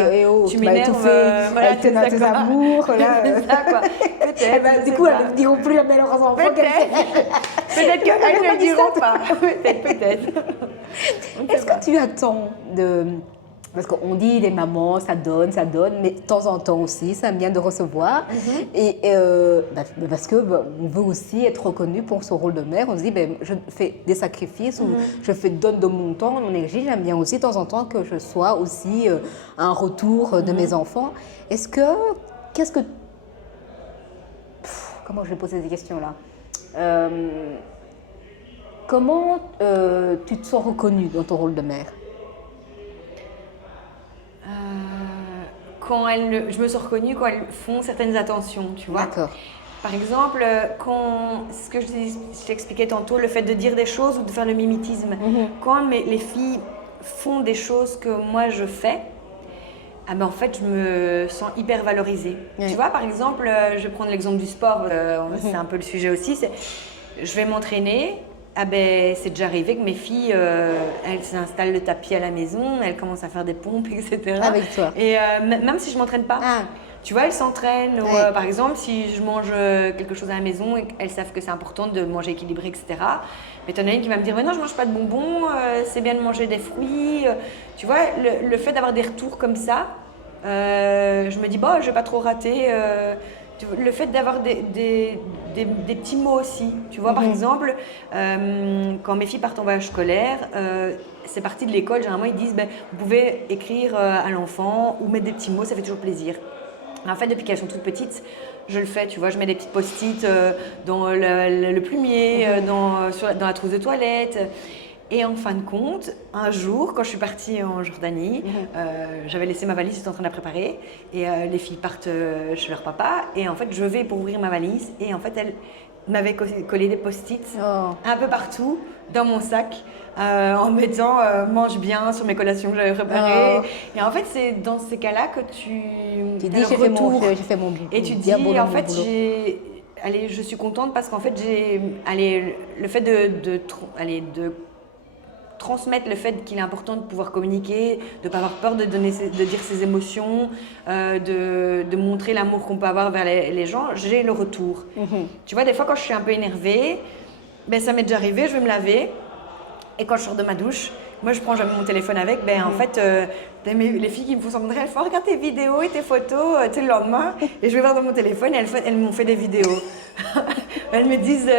tu m'énerves, voilà, tes amours, là. C'est ça quoi. Peut-être. Du coup, elles ne diront plus jamais à leurs enfants. Peut-être qu'elles ne le diront pas. Peut-être. Est-ce que tu attends de... Parce qu'on dit les mamans, ça donne, mais de temps en temps aussi, ça aime bien de recevoir. Et parce que on veut aussi être reconnu pour son rôle de mère. On se dit, je fais des sacrifices ou je donne de mon temps, de mon énergie. J'aime bien aussi de temps en temps que je sois aussi un retour de mes enfants. Comment je vais poser ces questions-là Comment tu te sens reconnue dans ton rôle de mère? Je me sens reconnue quand elles font certaines attentions, tu vois. D'accord. Par exemple, ce que je t'expliquais tantôt, le fait de dire des choses ou de faire le mimétisme. Quand les filles font des choses que moi je fais, en fait, je me sens hyper valorisée. Oui. Tu vois, par exemple, je vais prendre l'exemple du sport, c'est un peu le sujet aussi. Je vais m'entraîner. C'est déjà arrivé que mes filles, elles s'installent le tapis à la maison, elles commencent à faire des pompes, etc. Avec toi. Et même si je ne m'entraîne pas, tu vois, elles s'entraînent. Ou, par exemple, si je mange quelque chose à la maison, elles savent que c'est important de manger équilibré, etc. Mais t'en as une qui va me dire, mais non, je ne mange pas de bonbons, c'est bien de manger des fruits. Tu vois, le fait d'avoir des retours comme ça, je me dis, je ne vais pas trop rater. Le fait d'avoir des petits mots aussi, tu vois, par exemple, quand mes filles partent en voyage scolaire, c'est parti de l'école, généralement ils disent, vous pouvez écrire à l'enfant ou mettre des petits mots, ça fait toujours plaisir. En fait, depuis qu'elles sont toutes petites, je le fais, tu vois, je mets des petites post-it dans le plumier, dans la trousse de toilette. Et en fin de compte, un jour, quand je suis partie en Jordanie, j'avais laissé ma valise, j'étais en train de la préparer. Et les filles partent chez leur papa. Et en fait, je vais pour ouvrir ma valise. Et en fait, elles m'avaient collé des post-it un peu partout dans mon sac. En mettant mange bien sur mes collations que j'avais préparées. Et en fait, c'est dans ces cas-là que tu dis j'ai fait mon boulot. Et tu dis, en fait, je suis contente parce qu'en fait, le fait de transmettre le fait qu'il est important de pouvoir communiquer, de ne pas avoir peur de dire ses émotions, de montrer l'amour qu'on peut avoir vers les gens, j'ai le retour. Tu vois, des fois, quand je suis un peu énervée, ça m'est déjà arrivé, je vais me laver. Et quand je sors de ma douche, moi je prends jamais mon téléphone avec. En fait, les filles qui me font sembler, elles font regarde tes vidéos et tes photos, tu sais, le lendemain. Et je vais voir dans mon téléphone et elles m'ont fait des vidéos. Elles me disent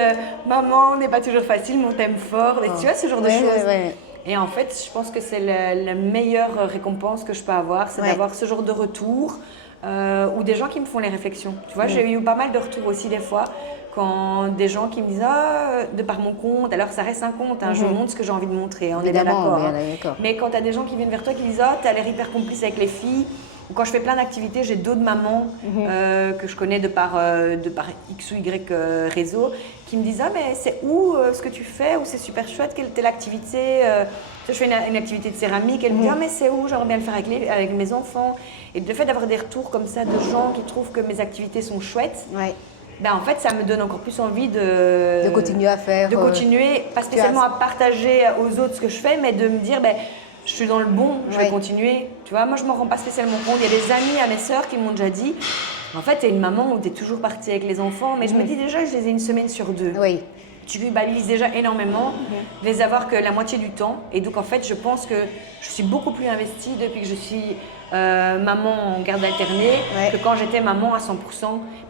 maman, n'est pas toujours facile, mais on t'aime fort. Et tu vois, ce genre de choses. Et en fait, je pense que c'est la meilleure récompense que je peux avoir, c'est d'avoir ce genre de retour ou des gens qui me font les réflexions. Tu vois, j'ai eu pas mal de retours aussi des fois. Quand des gens qui me disent de par mon compte, alors ça reste un compte, je montre ce que j'ai envie de montrer, on est bien d'accord. Mais quand tu as des gens qui viennent vers toi qui disent tu as l'air hyper complice avec les filles, ou quand je fais plein d'activités, j'ai d'autres mamans que je connais de par X ou Y réseau qui me disent mais c'est où ce que tu fais, ou c'est super chouette, quelle est l'activité je fais une activité de céramique, elle me dit mais c'est où, j'aimerais bien le faire avec mes enfants. Et le fait d'avoir des retours comme ça de gens qui trouvent que mes activités sont chouettes, en fait, ça me donne encore plus envie de continuer à faire. De continuer, pas spécialement à partager aux autres ce que je fais, mais de me dire, je suis dans le bon, je vais continuer. Tu vois, moi, je ne m'en rends pas spécialement compte. Il y a des amis à mes sœurs qui m'ont déjà dit, en fait, tu es une maman où tu es toujours partie avec les enfants, mais je me dis déjà, je les ai une semaine sur 2. Tu culpabilises déjà énormément de les avoir que la moitié du temps. Et donc, en fait, je pense que je suis beaucoup plus investie depuis que je suis maman en garde alternée que quand j'étais maman à 100%.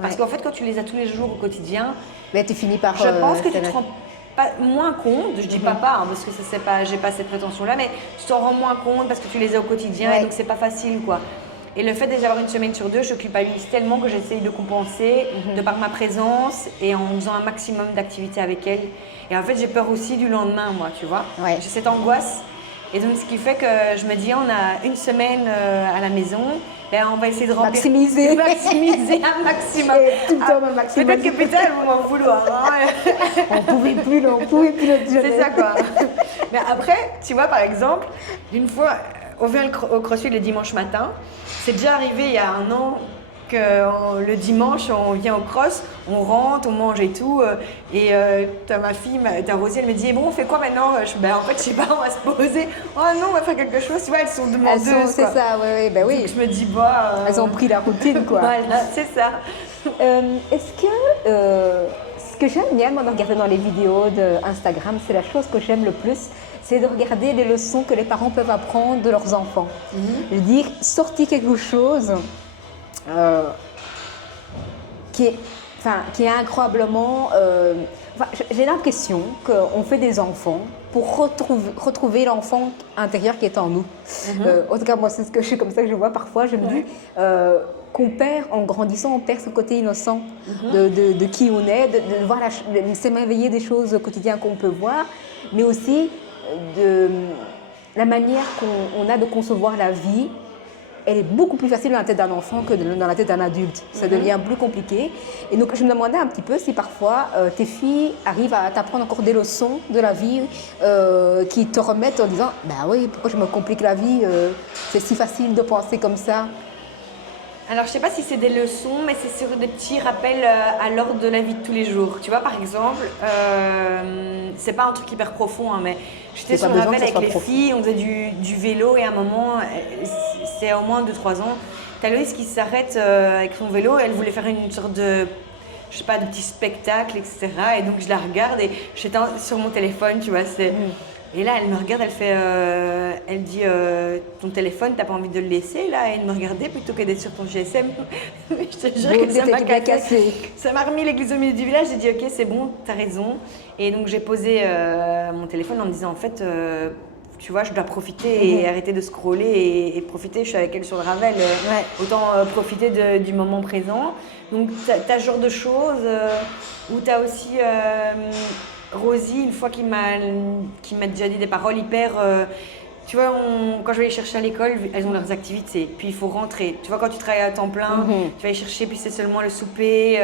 Parce qu'en fait, quand tu les as tous les jours au quotidien, tu finis par... Je pense que tu te rends moins compte, je dis papa, parce que j'ai pas cette prétention-là, mais tu t'en rends moins compte parce que tu les as au quotidien et donc c'est pas facile, quoi. Et le fait d'avoir une semaine sur 2, je culpabilise tellement que j'essaye de compenser de par ma présence et en faisant un maximum d'activités avec elles. Et en fait, j'ai peur aussi du lendemain, moi, tu vois. J'ai cette angoisse. Et donc, ce qui fait que je me dis, on a une semaine à la maison, on va essayer de maximiser un maximum. Tout le temps, un maximum. Peut-être que putain, elles vont m'en vouloir. On pouvait plus le dire. C'est ça, quoi. Mais après, tu vois, par exemple, une fois, on vient au CrossFit le dimanche matin. C'est déjà arrivé il y a 1 an que le dimanche, on vient au cross, on rentre, on mange et tout. Et t'as ma fille, t'as Rosie, elle me dit, bon, on fait quoi maintenant? Ben, en fait, je sais pas, on va se poser. Oh non, on va faire quelque chose. Tu vois, elles sont demandeuses. C'est ça, oui. Donc, je me dis, bah. Elles ont pris la routine, quoi. Voilà, c'est ça. Est-ce que ce que j'aime bien, moi, de regarder dans les vidéos d'Instagram, c'est la chose que j'aime le plus, c'est de regarder les leçons que les parents peuvent apprendre de leurs enfants. Je veux dire, sortir quelque chose qui est incroyablement... j'ai l'impression qu'on fait des enfants pour retrouver l'enfant intérieur qui est en nous. En tout cas, moi, c'est comme ça que je vois parfois. Je me dis qu'on perd, en grandissant, on perd ce côté innocent de qui on est, de voir de s'émerveiller des choses quotidiennes qu'on peut voir, mais aussi de la manière qu'on a de concevoir la vie. Elle est beaucoup plus facile dans la tête d'un enfant que dans la tête d'un adulte. Ça devient plus compliqué. Et donc, je me demandais un petit peu si parfois tes filles arrivent à t'apprendre encore des leçons de la vie qui te remettent en disant « Ben oui, pourquoi je me complique la vie c'est si facile de penser comme ça. » Alors, je sais pas si c'est des leçons, mais c'est sur des petits rappels à l'ordre de la vie de tous les jours. Tu vois, par exemple, c'est pas un truc hyper profond, hein, mais j'étais sur le rappel avec les filles, on faisait du vélo et à un moment, c'est au moins 2-3 ans, t'as Loïs qui s'arrête avec son vélo et elle voulait faire une sorte de, je sais pas, de petit spectacle, etc. Et donc je la regarde et j'étais sur mon téléphone, tu vois, c'est... Et là, elle me regarde, elle dit ton téléphone, t'as pas envie de le laisser là et de me regarder plutôt que d'être sur ton GSM. Je te jure que ça m'a cassé. Ça m'a remis l'église au milieu du village. J'ai dit ok, c'est bon, t'as raison. Et donc j'ai posé mon téléphone en me disant en fait, tu vois, je dois profiter et arrêter de scroller et profiter. Je suis avec elle sur le Ravel. Autant profiter du moment présent. Donc t'as ce genre de choses où t'as aussi Rosie, une fois qui m'a déjà dit des paroles hyper... tu vois, quand je vais les chercher à l'école, elles ont leurs activités, puis il faut rentrer. Tu vois, quand tu travailles à temps plein, tu vas les chercher, puis c'est seulement le souper,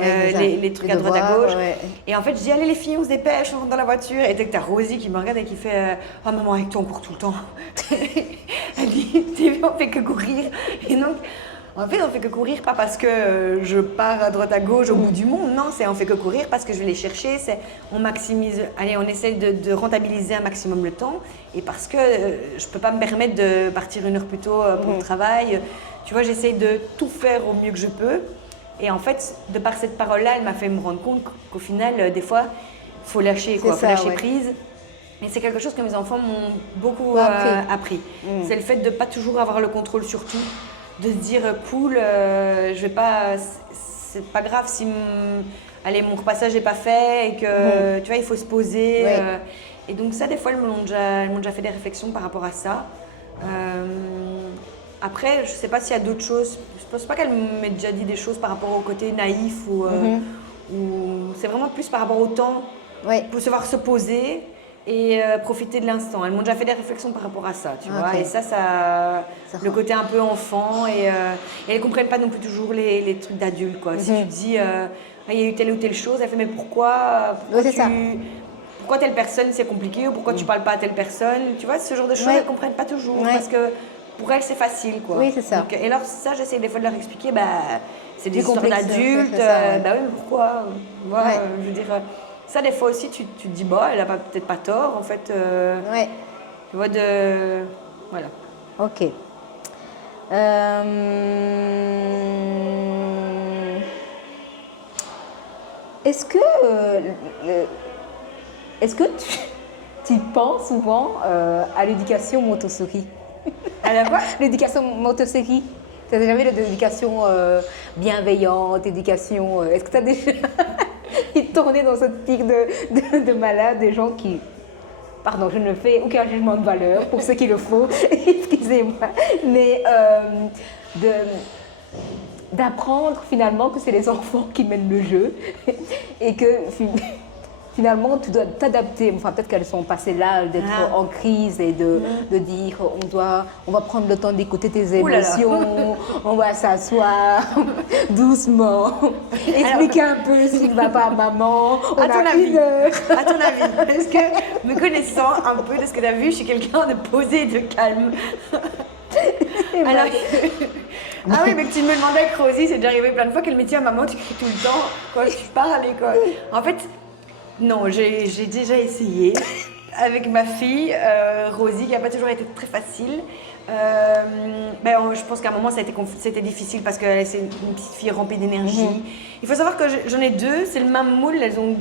les trucs à droite à gauche. Et en fait, je dis, allez les filles, on se dépêche, on rentre dans la voiture. Et dès que t'as Rosie qui me regarde et qui fait, oh maman, avec toi on court tout le temps. Elle dit, t'es vu, on fait que courir. Et donc... En fait, on fait que courir, pas parce que je pars à droite à gauche au bout du monde, non, on fait que courir parce que je vais les chercher, on maximise, on essaie de rentabiliser un maximum le temps et parce que je peux pas me permettre de partir 1 heure plus tôt pour le travail. Tu vois, j'essaie de tout faire au mieux que je peux et en fait, de par cette parole-là, elle m'a fait me rendre compte qu'au final, des fois, il faut lâcher, faut lâcher prise. Et c'est quelque chose que mes enfants m'ont beaucoup appris. C'est le fait de pas toujours avoir le contrôle sur tout. De se dire cool, je vais pas, c'est pas grave si mon repassage n'est pas fait et que tu vois il faut se poser. Et donc ça des fois elles m'ont déjà fait des réflexions par rapport à ça. Après je sais pas s'il y a d'autres choses. Je pense pas qu'elle m'ait déjà dit des choses par rapport au côté naïf ou c'est vraiment plus par rapport au temps pour savoir se poser. Et profiter de l'instant. Elles m'ont déjà fait des réflexions par rapport à ça, tu vois. Et ça le côté un peu enfant. Et elles ne comprennent pas non plus toujours les trucs d'adultes, quoi. Si tu dis, il y a eu telle ou telle chose, elle fait, mais pourquoi telle personne c'est compliqué ou pourquoi tu ne parles pas à telle personne. Tu vois, ce genre de choses, elles ne comprennent pas toujours. Parce que pour elles, c'est facile, quoi. Oui, c'est ça. Donc, et alors ça, j'essaie des fois de leur expliquer, c'est des histoires d'adultes. Oui, mais pourquoi je veux dire... Ça, des fois aussi, tu te dis, elle n'a peut-être pas tort, en fait. Tu vois, voilà. Ok. Est-ce que tu penses souvent à l'éducation Montessori? À la quoi? L'éducation Montessori. Tu as déjà vu l'éducation bienveillante, éducation... Est-ce que tu as déjà... tourner dans cette tique de malade, des gens qui... Pardon, je ne fais aucun jugement de valeur pour ceux qui le font, excusez-moi, mais d'apprendre finalement que c'est les enfants qui mènent le jeu et que finalement tu dois t'adapter. Enfin, peut-être qu'elles sont passées là d'être en crise et de dire on va prendre le temps d'écouter tes émotions, on va s'asseoir doucement, expliquer un peu ce qui ne va pas à maman. À ton avis, est-ce que, me connaissant un peu de ce que tu as vu, je suis quelqu'un de posé et de calme. Alors, Ah oui, mais que tu me demandais avec Rosie, c'est déjà arrivé plein de fois qu'elle me dit à maman, tu cries tout le temps quand tu parles et quoi. En fait, non, j'ai déjà essayé avec ma fille, Rosie, qui n'a pas toujours été très facile. Je pense qu'à un moment, c'était difficile parce que c'est une petite fille remplie d'énergie. Il faut savoir que j'en ai deux, c'est le même moule, elles ont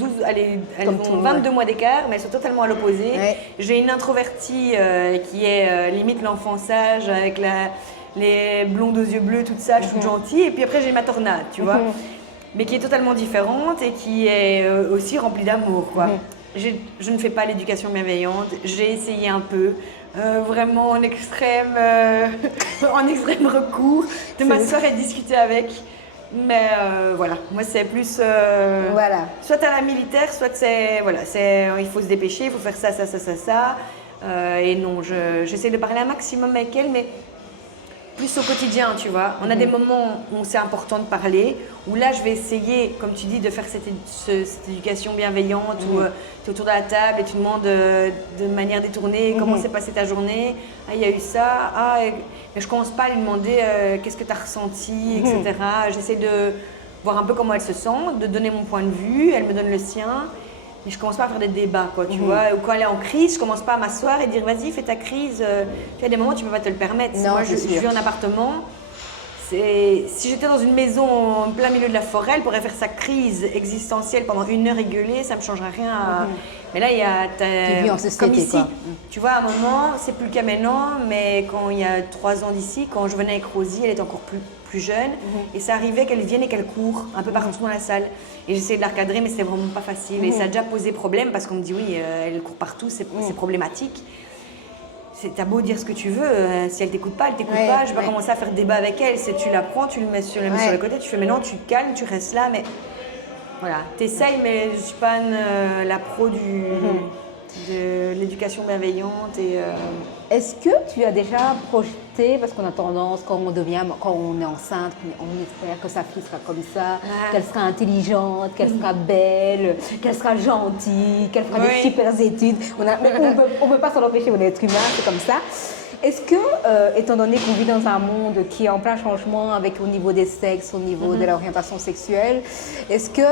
22 mois d'écart, mais elles sont totalement à l'opposé. Ouais. J'ai une introvertie qui est limite l'enfant sage, avec les blondes aux yeux bleus, tout ça, je suis toute gentille. Et puis après, j'ai ma tornade, tu vois, mais qui est totalement différente et qui est aussi remplie d'amour, quoi. Je ne fais pas l'éducation bienveillante, j'ai essayé un peu. Vraiment en extrême recours, de m'asseoir et discuter avec. Mais voilà, moi c'est plus soit à la militaire, soit il faut se dépêcher, il faut faire ça. Et non, j'essaie de parler un maximum avec elle, mais plus au quotidien, tu vois. On a des moments où c'est important de parler, où là je vais essayer, comme tu dis, de faire cette éducation bienveillante, où tu es autour de la table et tu demandes de manière détournée comment s'est passée ta journée. Ah, il y a eu ça. Mais je commence pas à lui demander qu'est-ce que tu as ressenti, etc. J'essaie de voir un peu comment elle se sent, de donner mon point de vue, elle me donne le sien. Et je commence pas à faire des débats, quoi, tu vois. Ou quand elle est en crise, je commence pas à m'asseoir et dire vas-y, fais ta crise. Il y a des moments où tu peux pas te le permettre. Non, moi, je vis en appartement. Si j'étais dans une maison en plein milieu de la forêt, elle pourrait faire sa crise existentielle pendant 1 heure et gueuler, ça me changerait rien. Mais là, il y a comme ici. Quoi. Tu vois, à un moment, c'est plus le cas maintenant, mais quand il y a 3 ans d'ici, quand je venais avec Rosie, elle était encore plus jeune, et ça arrivait qu'elle vienne et qu'elle court un peu partout dans la salle. Et j'essayais de la recadrer, mais c'était vraiment pas facile. Et ça a déjà posé problème parce qu'on me dit oui, elle court partout, c'est problématique. T'as beau dire ce que tu veux, si elle t'écoute pas, elle t'écoute pas. Je vais pas commencer à faire débat avec elle. C'est tu la prends, tu le mets sur le côté, tu fais mais non, tu te calmes, tu restes là, mais voilà, t'essayes, mais je suis pas la pro de l'éducation bienveillante et. Est-ce que tu as déjà projeté, parce qu'on a tendance, quand on est enceinte, on espère que sa fille sera comme ça, qu'elle sera intelligente, qu'elle sera belle, qu'elle sera gentille, qu'elle fera des super études. On ne peut pas s'en empêcher, on est être humain, c'est comme ça. Est-ce que, étant donné qu'on vit dans un monde qui est en plein changement au niveau des sexes, au niveau de l'orientation sexuelle, est-ce que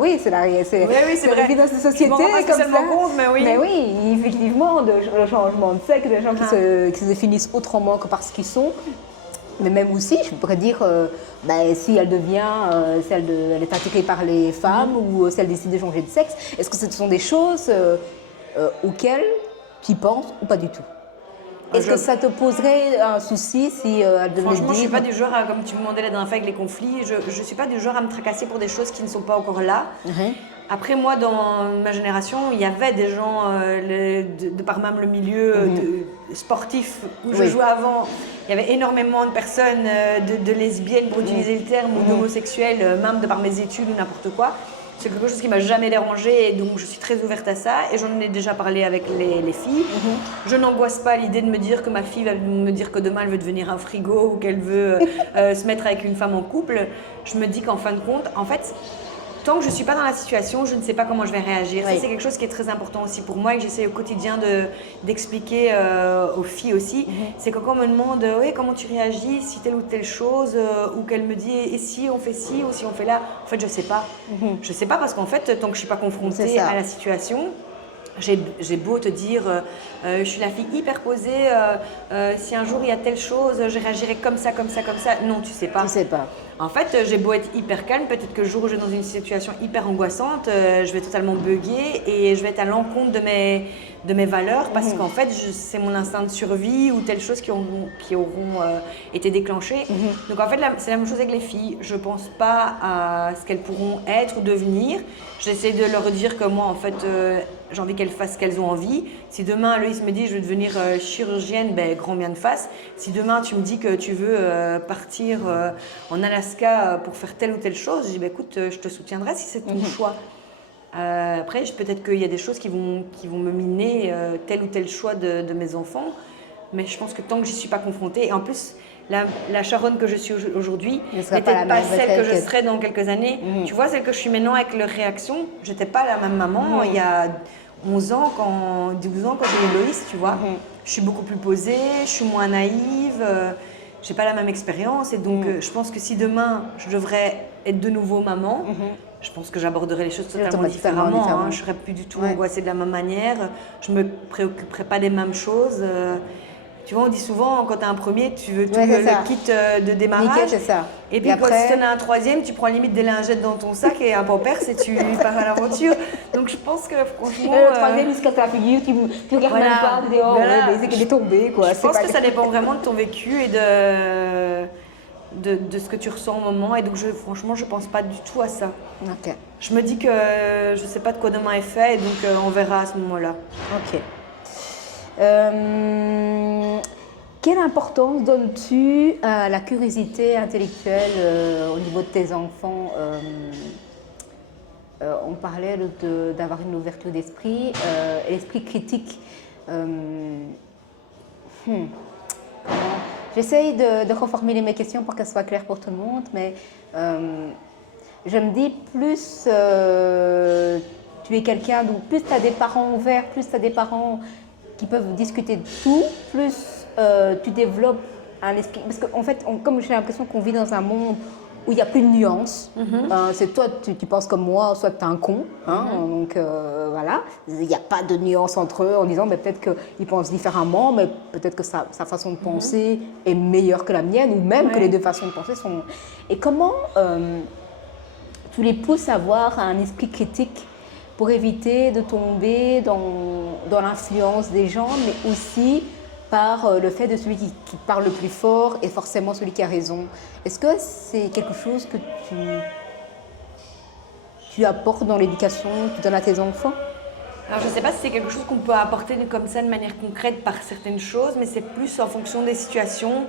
oui, c'est vrai. On vit dans cette société comme ça. Compte, mais oui, effectivement, le changement de sexe, des gens qui se définissent autrement que par ce qu'ils sont. Mais même aussi, je pourrais dire, si elle est attirée par les femmes ou si elle décide de changer de sexe, est-ce que ce sont des choses auxquelles tu penses ou pas du tout? Est-ce que ça te poserait un souci si elle devait Franchement, dire... je suis pas du genre, comme tu me demandais la dernière fois avec les conflits, je suis pas du genre à me tracasser pour des choses qui ne sont pas encore là. Après, moi, dans ma génération, il y avait des gens, de par même le milieu sportif où je jouais avant, il y avait énormément de personnes, de lesbiennes, pour utiliser le terme, ou d'homosexuels, même de par mes études ou n'importe quoi. C'est quelque chose qui m'a jamais dérangée et donc je suis très ouverte à ça et j'en ai déjà parlé avec les filles. Je n'angoisse pas l'idée de me dire que ma fille va me dire que demain elle veut devenir un frigo ou qu'elle veut se mettre avec une femme en couple. Je me dis qu'en fin de compte, en fait, tant que je ne suis pas dans la situation, je ne sais pas comment je vais réagir. Ça, c'est quelque chose qui est très important aussi pour moi et que j'essaie au quotidien d'expliquer aux filles aussi. C'est que quand on me demande comment tu réagis si telle ou telle chose, ou qu'elle me dit et si on fait ci ou si on fait là, en fait, je ne sais pas. Je ne sais pas parce qu'en fait, tant que je ne suis pas confrontée à la situation, j'ai beau te dire, je suis la fille hyper posée, si un jour il y a telle chose, je réagirai comme ça. Non, tu sais pas. Tu sais pas. En fait, j'ai beau être hyper calme, peut-être que le jour où je vais dans une situation hyper angoissante, je vais totalement bugger et je vais être à l'encontre de mes valeurs parce qu'en fait, c'est mon instinct de survie ou telles choses qui auront été déclenchées. Donc en fait, c'est la même chose avec les filles. Je ne pense pas à ce qu'elles pourront être ou devenir. J'essaie de leur dire que moi, en fait, j'ai envie qu'elles fassent ce qu'elles ont envie. Si demain, Loïs me dit je veux devenir chirurgienne, grand bien de face. Si demain, tu me dis que tu veux partir en Alaska pour faire telle ou telle chose, je dis écoute, je te soutiendrai si c'est ton choix. Après, peut-être qu'il y a des choses qui vont me miner tel ou tel choix de mes enfants. Mais je pense que tant que j'y suis pas confrontée, et en plus, la Sharon que je suis aujourd'hui n'était pas celle que je serai dans quelques années. Tu vois, celle que je suis maintenant avec leurs réactions, j'étais pas la même maman il y a 11 ans, 12 ans quand j'ai eu Loïs, tu vois. Je suis beaucoup plus posée, je suis moins naïve. j'ai pas la même expérience. Et donc, je pense que si demain, je devrais être de nouveau maman, je pense que j'aborderais les choses totalement différemment. Hein. Je serais plus du tout angoissée de la même manière. Je me préoccuperais pas des mêmes choses. Tu vois, on dit souvent, quand tu as un premier, tu veux tout le kit de démarrage. Nickel, c'est ça. Et puis, quand tu en as un troisième, tu prends limite des lingettes dans ton sac et un pampers et tu pars à l'aventure. Donc, je pense que franchement. Le troisième, il se casse la figure, tu regardes même pas, tu dis, oh, c'est qu'il est tombé, quoi. Je pense que ça dépend vraiment de ton vécu et de ce que tu ressens au moment. Et donc, franchement, je pense pas du tout à ça. Ok. Je me dis que je sais pas de quoi demain est fait et donc on verra à ce moment-là. Ok. Quelle importance donnes-tu à la curiosité intellectuelle au niveau de tes enfants? On parlait d'avoir une ouverture d'esprit, l'esprit critique. J'essaye de reformuler mes questions pour qu'elles soient claires pour tout le monde, mais je me dis plus tu es quelqu'un, donc plus tu as des parents ouverts, plus tu as des parents qui peuvent discuter de tout, plus tu développes un esprit. Parce qu'en fait, comme j'ai l'impression qu'on vit dans un monde où il n'y a plus de nuances, c'est toi, tu penses comme moi, soit tu es un con, hein, donc voilà, il n'y a pas de nuances entre eux en disant peut-être qu'ils pensent différemment, mais peut-être que sa façon de penser est meilleure que la mienne, ou même que les deux façons de penser sont. Et comment tu les pousses à avoir un esprit critique pour éviter de tomber dans l'influence des gens, mais aussi par le fait de celui qui parle le plus fort et forcément celui qui a raison. Est-ce que c'est quelque chose que tu apportes dans l'éducation que tu donnes à tes enfants? Alors je ne sais pas si c'est quelque chose qu'on peut apporter comme ça de manière concrète par certaines choses, mais c'est plus en fonction des situations.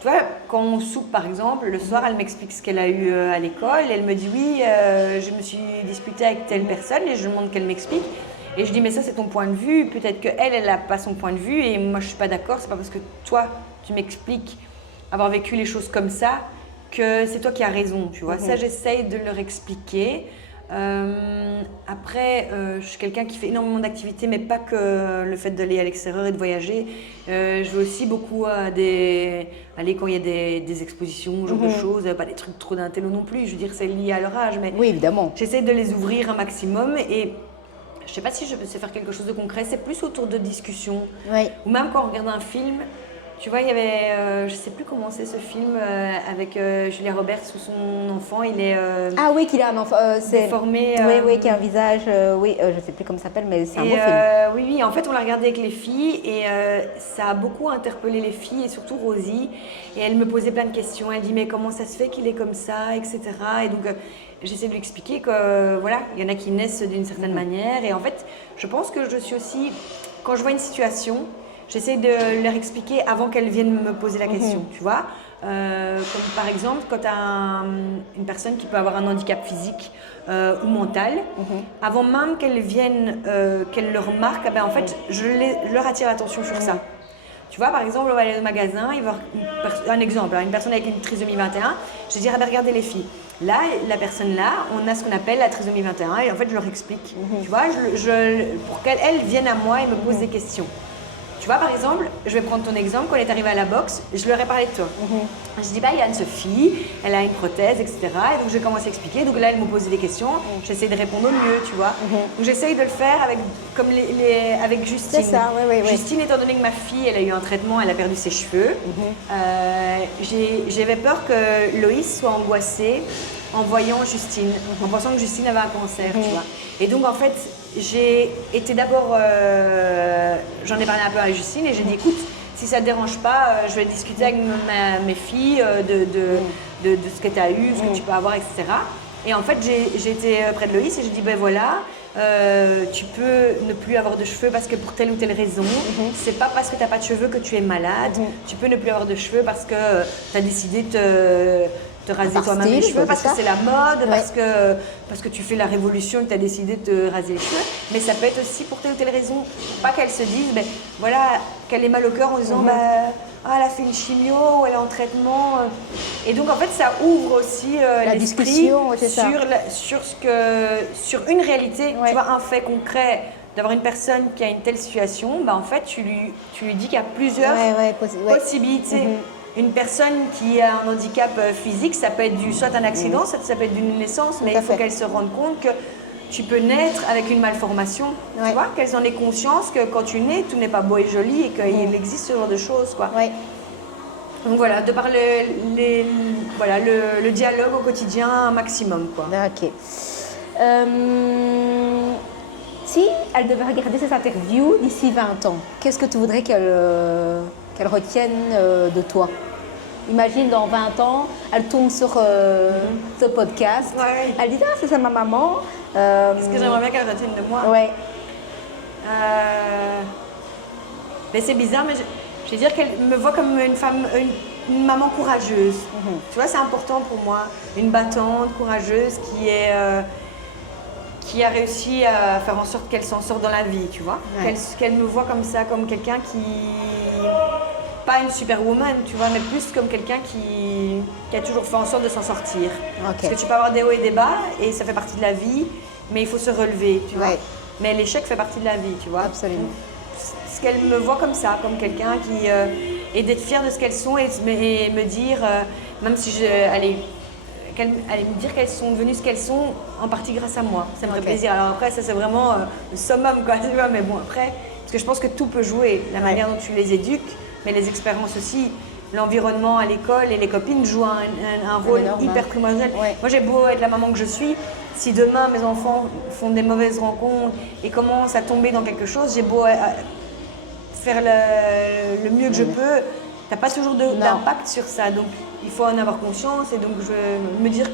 Tu vois, quand on soupe par exemple, le soir elle m'explique ce qu'elle a eu à l'école, elle me dit oui, je me suis disputée avec telle personne et je demande qu'elle m'explique. Et je dis mais ça c'est ton point de vue, peut-être qu'elle n'a pas son point de vue et moi je suis pas d'accord, c'est pas parce que toi tu m'expliques avoir vécu les choses comme ça que c'est toi qui as raison, tu vois. Ça j'essaye de leur expliquer. Après, je suis quelqu'un qui fait énormément d'activités, mais pas que le fait d'aller à l'extérieur et de voyager. Je vais aussi beaucoup aller quand il y a des expositions, ce genre de choses, pas des trucs trop d'intello non plus. Je veux dire, c'est lié à leur âge, mais oui, évidemment. J'essaie de les ouvrir un maximum et je sais pas si je sais faire quelque chose de concret. C'est plus autour de discussions, ou même quand on regarde un film. Tu vois, il y avait, je sais plus comment c'est ce film avec Julia Roberts où son enfant, il est ah oui, qu'il a un enfant déformé. Oui, qui a un visage, je sais plus comment ça s'appelle, mais c'est un beau film. Oui, en fait, on l'a regardé avec les filles et ça a beaucoup interpellé les filles et surtout Rosie. Et elle me posait plein de questions. Elle dit mais comment ça se fait qu'il est comme ça, etc. Et donc j'essaie de lui expliquer que voilà, il y en a qui naissent d'une certaine manière. Et en fait, je pense que je suis aussi, quand je vois une situation, j'essaie de leur expliquer avant qu'elles viennent me poser la question, tu vois. Comme par exemple, quand tu as une personne qui peut avoir un handicap physique ou mental, avant même qu'elles viennent, qu'elles le remarquent, en fait, je leur attire l'attention sur ça. Tu vois, par exemple, on va aller au magasin, il va un exemple, une personne avec une trisomie 21, je vais dire, regardez les filles. Là, la personne là, on a ce qu'on appelle la trisomie 21 et en fait, je leur explique. Tu vois, pour qu'elles viennent à moi et me posent des questions. Tu vois, par exemple, je vais prendre ton exemple, quand elle est arrivée à la boxe, je leur ai parlé de toi. Je dis, il y a Anne-Sophie, elle a une prothèse, etc. Et donc, j'ai commencé à expliquer. Donc là, elle me posait des questions. J'essaie de répondre au mieux, tu vois. Donc, j'essaye de le faire avec Justine. C'est ça, oui. Justine, étant donné que ma fille, elle a eu un traitement, elle a perdu ses cheveux, j'avais peur que Loïs soit angoissée en voyant Justine, en pensant que Justine avait un cancer, tu vois. Et donc, en fait, j'ai été d'abord, j'en ai parlé un peu à Justine et j'ai dit, écoute, si ça ne te dérange pas, je vais discuter avec mes filles de ce que tu as eu, ce que tu peux avoir, etc. Et en fait, j'ai été près de Loïs et j'ai dit, ben voilà, tu peux ne plus avoir de cheveux parce que pour telle ou telle raison, c'est pas parce que tu n'as pas de cheveux que tu es malade, tu peux ne plus avoir de cheveux parce que tu as décidé de te raser toi-même les cheveux parce que c'est la mode, parce que tu fais la révolution et que tu as décidé de te raser les cheveux. Mais ça peut être aussi pour telle ou telle raison. Pas qu'elle se dise, voilà, qu'elle ait mal au cœur en disant, elle a fait une chimio ou elle est en traitement. Et donc, en fait, ça ouvre aussi l'esprit sur une réalité, tu vois, un fait concret. D'avoir une personne qui a une telle situation, en fait, tu lui dis qu'il y a plusieurs possibilités. une personne qui a un handicap physique, ça peut être soit un accident, ça peut être d'une naissance, mais il faut qu'elle se rende compte que tu peux naître avec une malformation, tu vois, qu'elles en aient conscience que quand tu nais, tout n'est pas beau et joli et qu'il existe ce genre de choses, quoi. Ouais. Donc voilà, de par le dialogue au quotidien un maximum, quoi. Ok. Si elle devait regarder cette interview d'ici 20 ans, qu'est-ce que tu voudrais qu'elle retienne de toi? Imagine dans 20 ans, elle tombe sur ce podcast, elle dit « Ah, c'est ça ma maman ». Qu'est-ce que j'aimerais bien qu'elle retienne de moi? Ouais. Mais c'est bizarre, mais je vais dire qu'elle me voit comme une femme, une maman courageuse. Tu vois, c'est important pour moi. Une battante, courageuse, qui a réussi à faire en sorte qu'elle s'en sorte dans la vie, tu vois. Qu'elle me voit comme ça, comme quelqu'un qui... Pas une superwoman, tu vois, mais plus comme quelqu'un qui a toujours fait en sorte de s'en sortir. Parce que tu peux avoir des hauts et des bas, et ça fait partie de la vie, mais il faut se relever, tu vois. Mais l'échec fait partie de la vie, tu vois. Absolument. Parce qu'elle me voit comme ça, comme quelqu'un qui... et d'être fière de ce qu'elles sont et me dire, même si me dire qu'elles sont devenues ce qu'elles sont, en partie grâce à moi. Ça me fait plaisir. Alors après, ça c'est vraiment le summum, quoi, tu vois, mais bon, après, parce que je pense que tout peut jouer, la manière dont tu les éduques, mais les expériences aussi, l'environnement à l'école et les copines jouent un rôle hyper primordial. Moi, j'ai beau être la maman que je suis, si demain mes enfants font des mauvaises rencontres et commencent à tomber dans quelque chose, j'ai beau faire le mieux que je peux, t'as pas toujours d'impact sur ça. Donc, il faut en avoir conscience et donc je veux me dire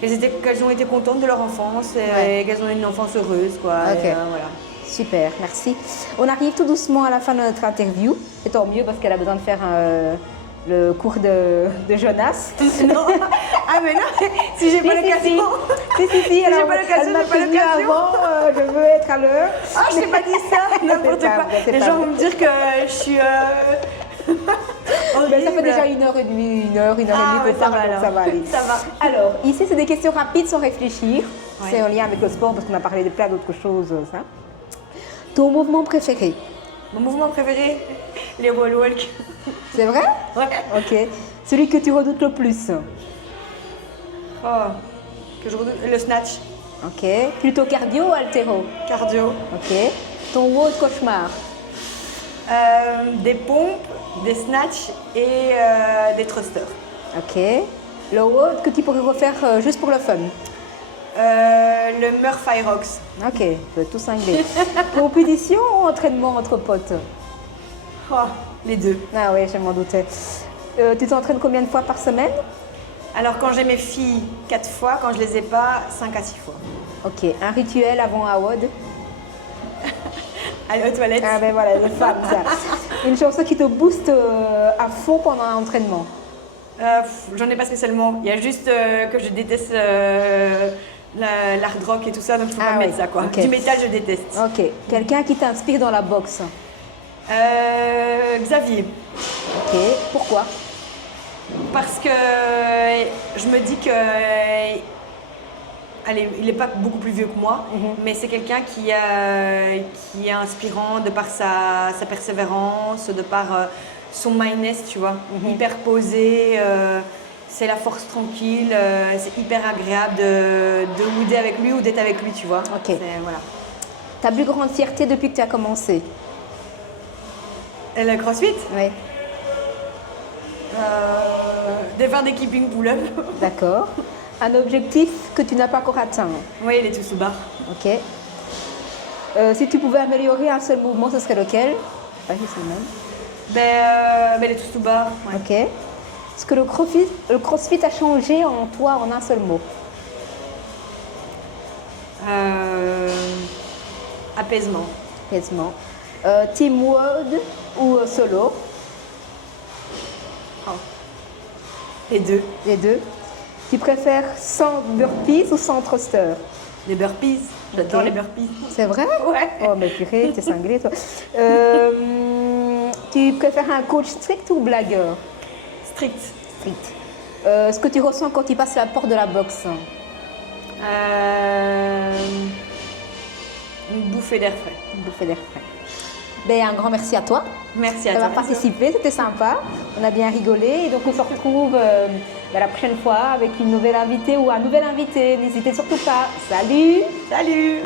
qu'elles ont été contentes de leur enfance et qu'elles ont une enfance heureuse, quoi. Et, voilà. Super, merci. On arrive tout doucement à la fin de notre interview. Et tant mieux parce qu'elle a besoin de faire le cours de Jonas. Non. Ah mais non, si j'ai pas l'occasion. Si, alors, elle m'a prévenu avant, je veux être à l'heure. Ah, je t'ai pas dit ça, n'importe quoi. Les gens vont me dire que je suis... Ben, ça fait déjà 1h30, 1h et demie pour parler, donc ça va aller. Ça va. Alors, ici, c'est des questions rapides sans réfléchir. C'est en lien avec le sport parce qu'on a parlé de plein d'autres choses. Ça. Ton mouvement préféré? Mon mouvement préféré, les wall walk. C'est vrai? Ouais. Ok. Celui que tu redoutes le plus? Que je redoute, le snatch. Ok. Plutôt cardio ou haltéro? Cardio. Ok. Ton WOD cauchemar? Des pompes, des snatchs et des thrusters. Ok. Le WOD que tu pourrais refaire juste pour le fun? Le Murph Irox. Ok, je vais tout cingler. Compétition ou entraînement entre potes? Les deux. Ah oui, je m'en doutais. Tu t'entraînes combien de fois par semaine? Alors quand j'ai mes filles, 4 fois, quand je les ai pas, 5 à 6 fois. Ok, un rituel avant un WOD? Aller aux toilettes. Ah ben voilà, les femmes, ça. Une chanson qui te booste à fond pendant un entraînement? J'en ai pas spécialement. Il y a juste que je déteste l'hard rock et tout ça, donc il faut pas mettre ça, quoi. Du métal, je déteste. Ok. Quelqu'un qui t'inspire dans la boxe? Xavier. Ok. Pourquoi? Parce que je me dis que... Allez, il n'est pas beaucoup plus vieux que moi, mais c'est quelqu'un qui est inspirant de par sa persévérance, de par son mindness, tu vois. Hyper posé, c'est la force tranquille, c'est hyper agréable de wooder avec lui ou d'être avec lui, tu vois. Ok. Voilà. Ta plus grande fierté depuis que tu as commencé? Et le crossfit? Oui. De faire des keeping pull-up. D'accord. Un objectif que tu n'as pas encore atteint? Oui, il est tout sous barre. Ok. Si tu pouvais améliorer un seul mouvement, ce serait lequel? Pas juste le même. Il est tout sous barre. Ouais. Ok. Est-ce que le crossfit a changé en toi en un seul mot? Apaisement. Apaisement. Team WOD ou solo? Les deux. Les deux. Tu préfères sans burpees ou sans thruster? Les burpees. J'adore les burpees. C'est vrai? Ouais. Oh, mais purée, t'es cinglé, toi. Tu préfères un coach strict ou blagueur? Strict. Strict. Ce que tu ressens quand tu passes la porte de la boxe? Une bouffée d'air frais. Une bouffée d'air frais. Ben, un grand merci à toi Merci à d'avoir toi. participé, c'était sympa. On a bien rigolé. Et donc, on se retrouve la prochaine fois avec une nouvelle invitée ou un nouvel invité. N'hésitez surtout pas. Salut! Salut!